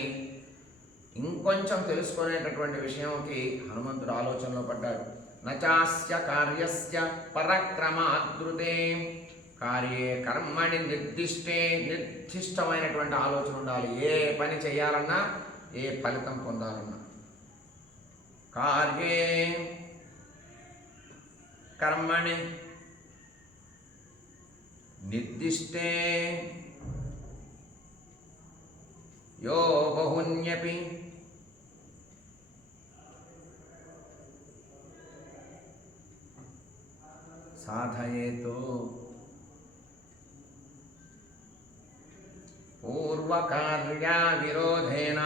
ఇంకొంచెం తెలుసుకునేటటువంటి విషయంకి హనుమంతుడు ఆలోచనలో పడ్డాడు. నచాస్య కార్యస్య పరక్రమాద్రుతే కార్యే కర్మణి నిర్దిష్టమైనటువంటి ఆలోచన ఉండాలి. ఏ పని చేయాలన్నా, ఏ ఫలితం పొందాలన్నా. కార్యే కర్మణి నిర్దిష్టే యో బహున్యపి సాధయేతు పూర్వకార్య విరోధేన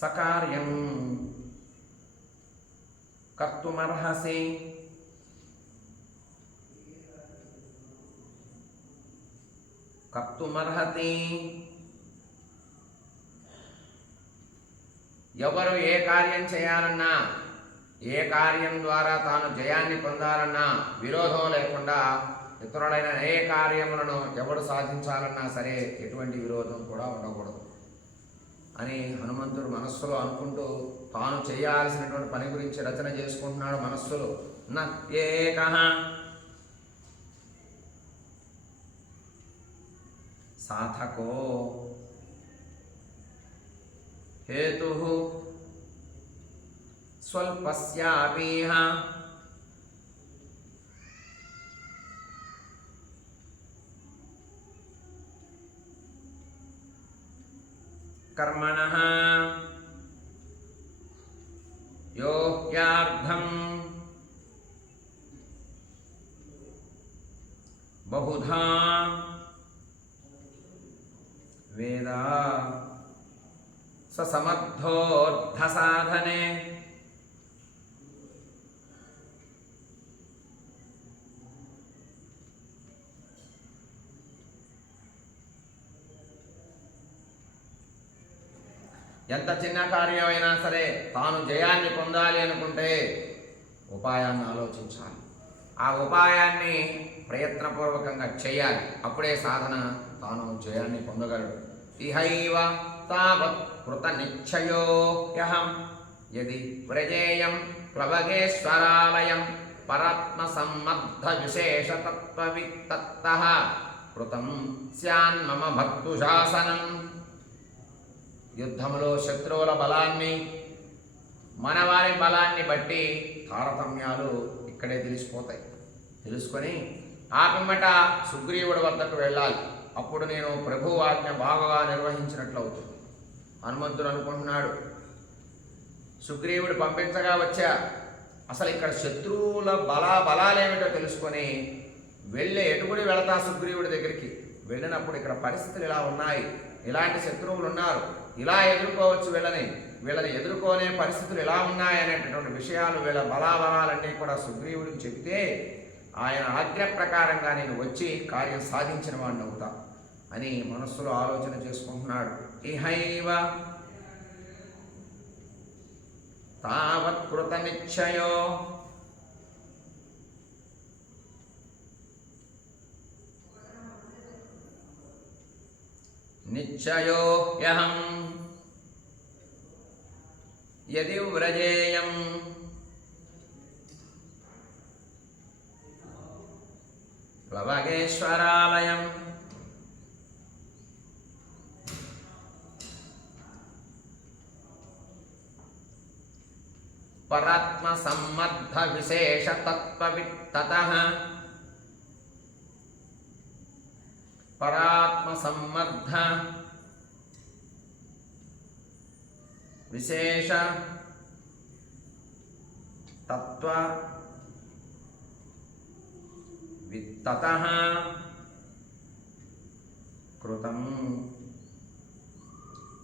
సకార్యం కర్తుమర్హసి. కర్తుమర్హతి. ఎవరు ఏ కార్యం చేయాలన్నా, ఏ కార్యం ద్వారా తాను జయాన్ని పొందాలన్నా విరోధం లేకుండా ఇతరులైన ఏ కార్యములను ఎవడు సాధించాలన్నా సరే ఎటువంటి విరోధం కూడా ఉండకూడదు అని హనుమంతుడు మనస్సులో అనుకుంటూ తాను చేయాల్సినటువంటి పని గురించి రచన చేసుకుంటున్నాడు మనస్సులో. ఏకః సాధకో హేతుః స్వల్పస్యాపీహ కర్మణః యో హ్యార్థం బహుధా వేద స సమర్థోర్థ సాధనే. ఎంత చిన్న కార్యమైనా సరే తాను జయాన్ని పొందాలి అనుకుంటే ఉపాయాన్ని ఆలోచించాలి. ఆ ఉపాయాన్ని ప్రయత్నపూర్వకంగా చేయాలి. అప్పుడే సాధన తాను జయాన్ని పొందగలడు. ఇహైవ తావత్ కృత నిశ్చయో యహం యది వ్రజేయం ప్లవగేశ్వరాలయం పరాత్మ సమ్మర్థ విశేషతత్వవిత్తత్తః కృతం స్యాన్మమ భక్తుశాసనం. యుద్ధంలో శత్రువుల బలాన్ని మనవారి బలాన్ని బట్టి తారతమ్యాలు ఇక్కడే తెలిసిపోతాయి. తెలుసుకొని ఆ పిమ్మట సుగ్రీవుడి వద్దకు వెళ్ళాలి. అప్పుడు నేను ప్రభువు ఆజ్ఞ బాగా నిర్వహించినట్లు అవుతుంది. హనుమంతుడు అనుకుంటున్నాడు, సుగ్రీవుడు పంపించగా వచ్చా, అసలు ఇక్కడ శత్రువుల బలాలేమిటో తెలుసుకొని వెళ్ళి ఎటుకుని వెళతా సుగ్రీవుడి దగ్గరికి. వెళ్ళినప్పుడు ఇక్కడ పరిస్థితులు ఇలా ఉన్నాయి, ఇలాంటి శత్రువులు ఉన్నారు, ఇలా ఎదుర్కోవచ్చు, వీళ్ళని ఎదుర్కొనే పరిస్థితులు ఎలా ఉన్నాయనేటటువంటి విషయాలు, వీళ్ళ బలాబలాలన్నీ కూడా సుగ్రీవుడికి చెప్తే ఆయన ఆజ్ఞ ప్రకారంగా నేను వచ్చి కార్యం సాధించిన వాడిని అవుతా అని మనస్సులో ఆలోచన చేసుకుంటున్నాడు. ఇహైవ తావత్కృత నిశ్చయో నిశ్చయోహ్యహం యది వ్రజేయం ప్లవగేశ్వరాలయం పరాత్మ సమ్మర్థ విశేషతత్వవిత్తతః పరాత్మ సమ్మర్థ విశేష తత్వ విత్తతః కృతం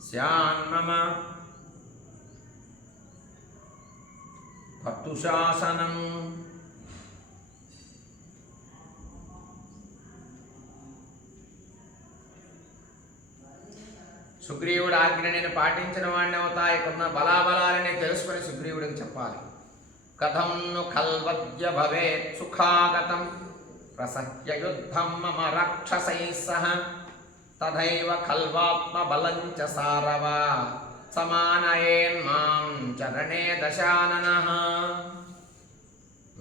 స్యాన్మమ భక్తుశాసనం. సుగ్రీవుడు ఆజ్ఞ నేను పాటించిన వాడిని అవుతా. ఇక్కడున్న బలాబలాలని తెలుసుకొని సుగ్రీవుడికి చెప్పాలి. కథం ను ఖల్వద్య భవేత్ సుఖాగతం ప్రసహ్య యుద్ధం మమ రాక్షసైః సహ తథైవ ఖల్వాత్మ బలం చ సారవ సమానయేన్మాం చరణే దశాననః.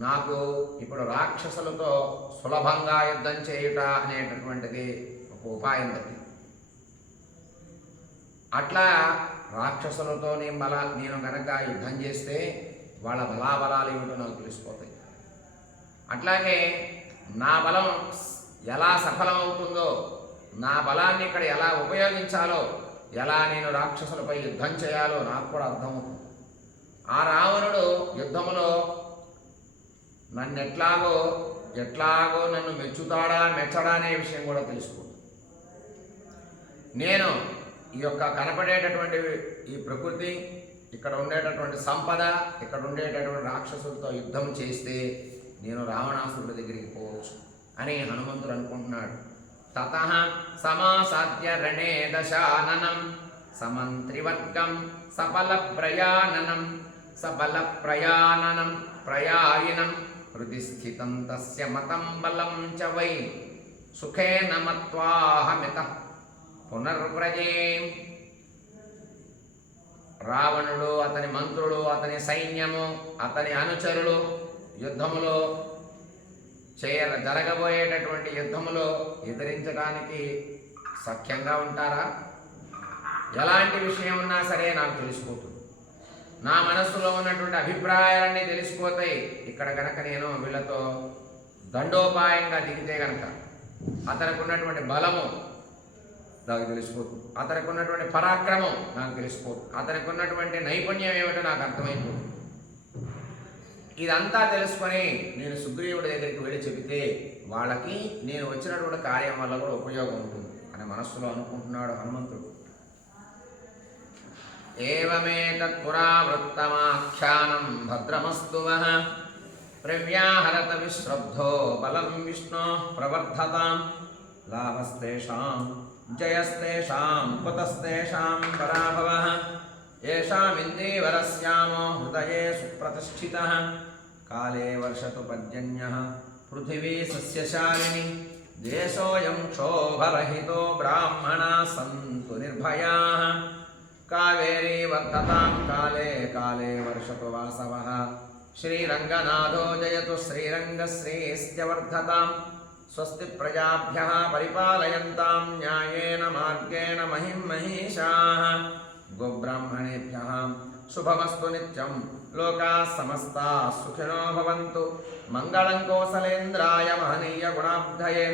నాకు ఇప్పుడు రాక్షసులతో సులభంగా యుద్ధం చేయుట అనేటటువంటిది ఒక ఉపాయం ఉంది. అట్లా రాక్షసులతో నేను కనుక యుద్ధం చేస్తే వాళ్ళ బలాబలాలు ఏమిటో నాకు తెలిసిపోతాయి. అట్లాగే నా బలం ఎలా సఫలమవుతుందో, నా బలాన్ని ఇక్కడ ఎలా ఉపయోగించాలో, ఎలా నేను రాక్షసులపై యుద్ధం చేయాలో నాకు కూడా అర్థమవుతుంది. ఆ రావణుడు యుద్ధములో నన్ను ఎట్లాగో నన్ను మెచ్చుతాడా మెచ్చడా అనే విషయం కూడా తెలుసుకుంది. నేను ఈ యొక్క కనపడేటటువంటి ఈ ప్రకృతి, ఇక్కడ ఉండేటటువంటి సంపద, ఇక్కడ ఉండేటటువంటి రాక్షసులతో యుద్ధం చేస్తే నేను రావణాసురుడి దగ్గరికి పోవచ్చు అని హనుమంతుడు అనుకుంటున్నాడు. తతః సమాసాద్య రణే దశాననం సమంత్రివర్గం సబల ప్రయాణనం ప్రయాయినం హృది స్థితం తస్య మతం బలం చ వై సుఖేన మత్వాహమితః పునర్వ్రజే. రావణుడు, అతని మంత్రులు, అతని సైన్యము, అతని అనుచరులు యుద్ధములో జరగబోయేటటువంటి యుద్ధములో ఎదిరించడానికి సఖ్యంగా ఉంటారా? ఎలాంటి విషయం ఉన్నా సరే నాకు తెలిసిపోతుంది. నా మనస్సులో ఉన్నటువంటి అభిప్రాయాలన్నీ తెలిసిపోతాయి. ఇక్కడ కనుక నేను వీళ్ళతో దండోపాయంగా దిగితే కనుక అతనికి ఉన్నటువంటి బలము నాకు తెలిసిపోతుంది, అతనికి ఉన్నటువంటి పరాక్రమం నాకు తెలిసిపోతుంది, అతనికి ఉన్నటువంటి నైపుణ్యం ఏమిటో నాకు అర్థమైపోతుంది. ఇదంతా తెలుసుకొని నేను సుగ్రీవుడి దగ్గరికి వెళ్ళి చెబితే వాళ్ళకి నేను వచ్చినటువంటి కార్యం వల్ల కూడా ఉపయోగం ఉంటుంది అని మనస్సులో అనుకుంటున్నాడు హనుమంతుడు. ఏవమేతత్పురావృత్తమాఖ్యానం భద్రమస్తు వః ప్రవ్యాహరత విశ్రబ్ధో బలం విష్ణో ప్రవర్ధతాం లాభస్తేషాం జయస్తేషాం కుతస్తేషాం పరాభవః ఏషామిందీవరస్యామో హృదయే సుప్రతిష్ఠితః కాలే వర్షతు పర్జన్యః పృథివీ సస్యశాలిని దేశోऽयं క్షోభరహితో బ్రాహ్మణాः సంతు నిర్భయాः కావేరీ వర్ధతాం కాలే కాలే వర్షతు వాసవః శ్రీరంగనాథో జయతు శ్రీరంగశ్రేయస్యవర్ధతాం స్వస్తి ప్రజాభ్యః పరిపాలయంతాం న్యాయేన మార్గేణ మహిం మహిషాః గోబ్రాహ్మణేభ్యः శుభమస్తు నిత్యం లోకాః సమస్తాః సుఖినో భవంతు మంగళం కోసలేంద్రాయ మహనీయ గుణాబ్ధయే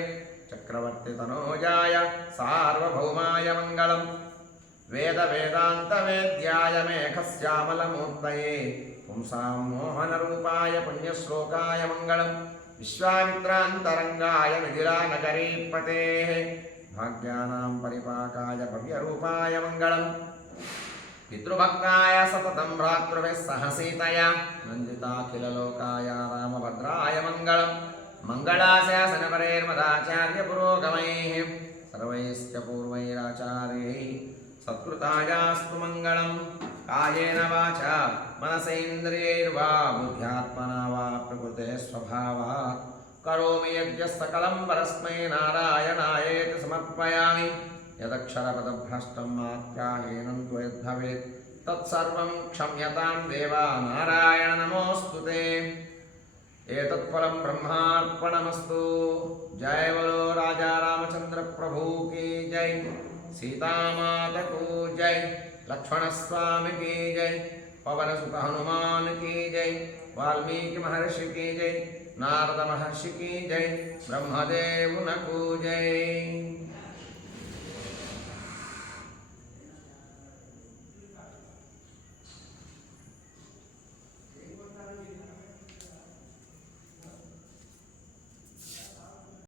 చక్రవర్తి తనోజాయ సార్వభౌమాయ మంగళం వేద వేదాంత వేద్యాయ మేఘశ్యామలమూర్తయే పుంసాం మోహనరూపాయ పుణ్యశ్లోకాయ మంగళం విశ్వామిత్రాంతరంగాయ మిథిలానగరీపతేః భాగ్యానాం పరిపాకాయ భవ్యరూపాయ మంగళం పితృభక్తాయ సతతం భ్రాతృభిः సహ సీతయా నందితాఖిలలోకాయ రామభద్రాయ మంగళం మంగళాశాసనపరైర్మదాచార్య పురోగమైః సర్వైశ్చ పూర్వైరాచార్యైः సత్కృతాయాస్తు మంగళం కాయేన వాచా మనసేంద్రియైర్వా బుద్ధ్యాత్మనా వా ప్రకృతే స్వభావాత్ కరోమి యజ్ఞస్సకలం పరస్మై నారాయణాయేతి సమర్పయామి యదక్షరపదభ్రష్టం మాత్రాహీనం త్వయద్భవేత్ తత్సర్వం క్షమ్యతాం దేవా నారాయణ నమోऽस्तुते ఏతత్ఫలం బ్రహ్మార్పణమస్తు జయ బలో రాజా రామచంద్ర ప్రభు की जय सीतामाता को जय लक्ष्मण स्वामी की जय पवन सुत हनुमान की जय वाल्मीकि महर्षि की जय नारद महर्षि की जय ब्रह्मदेव को जय।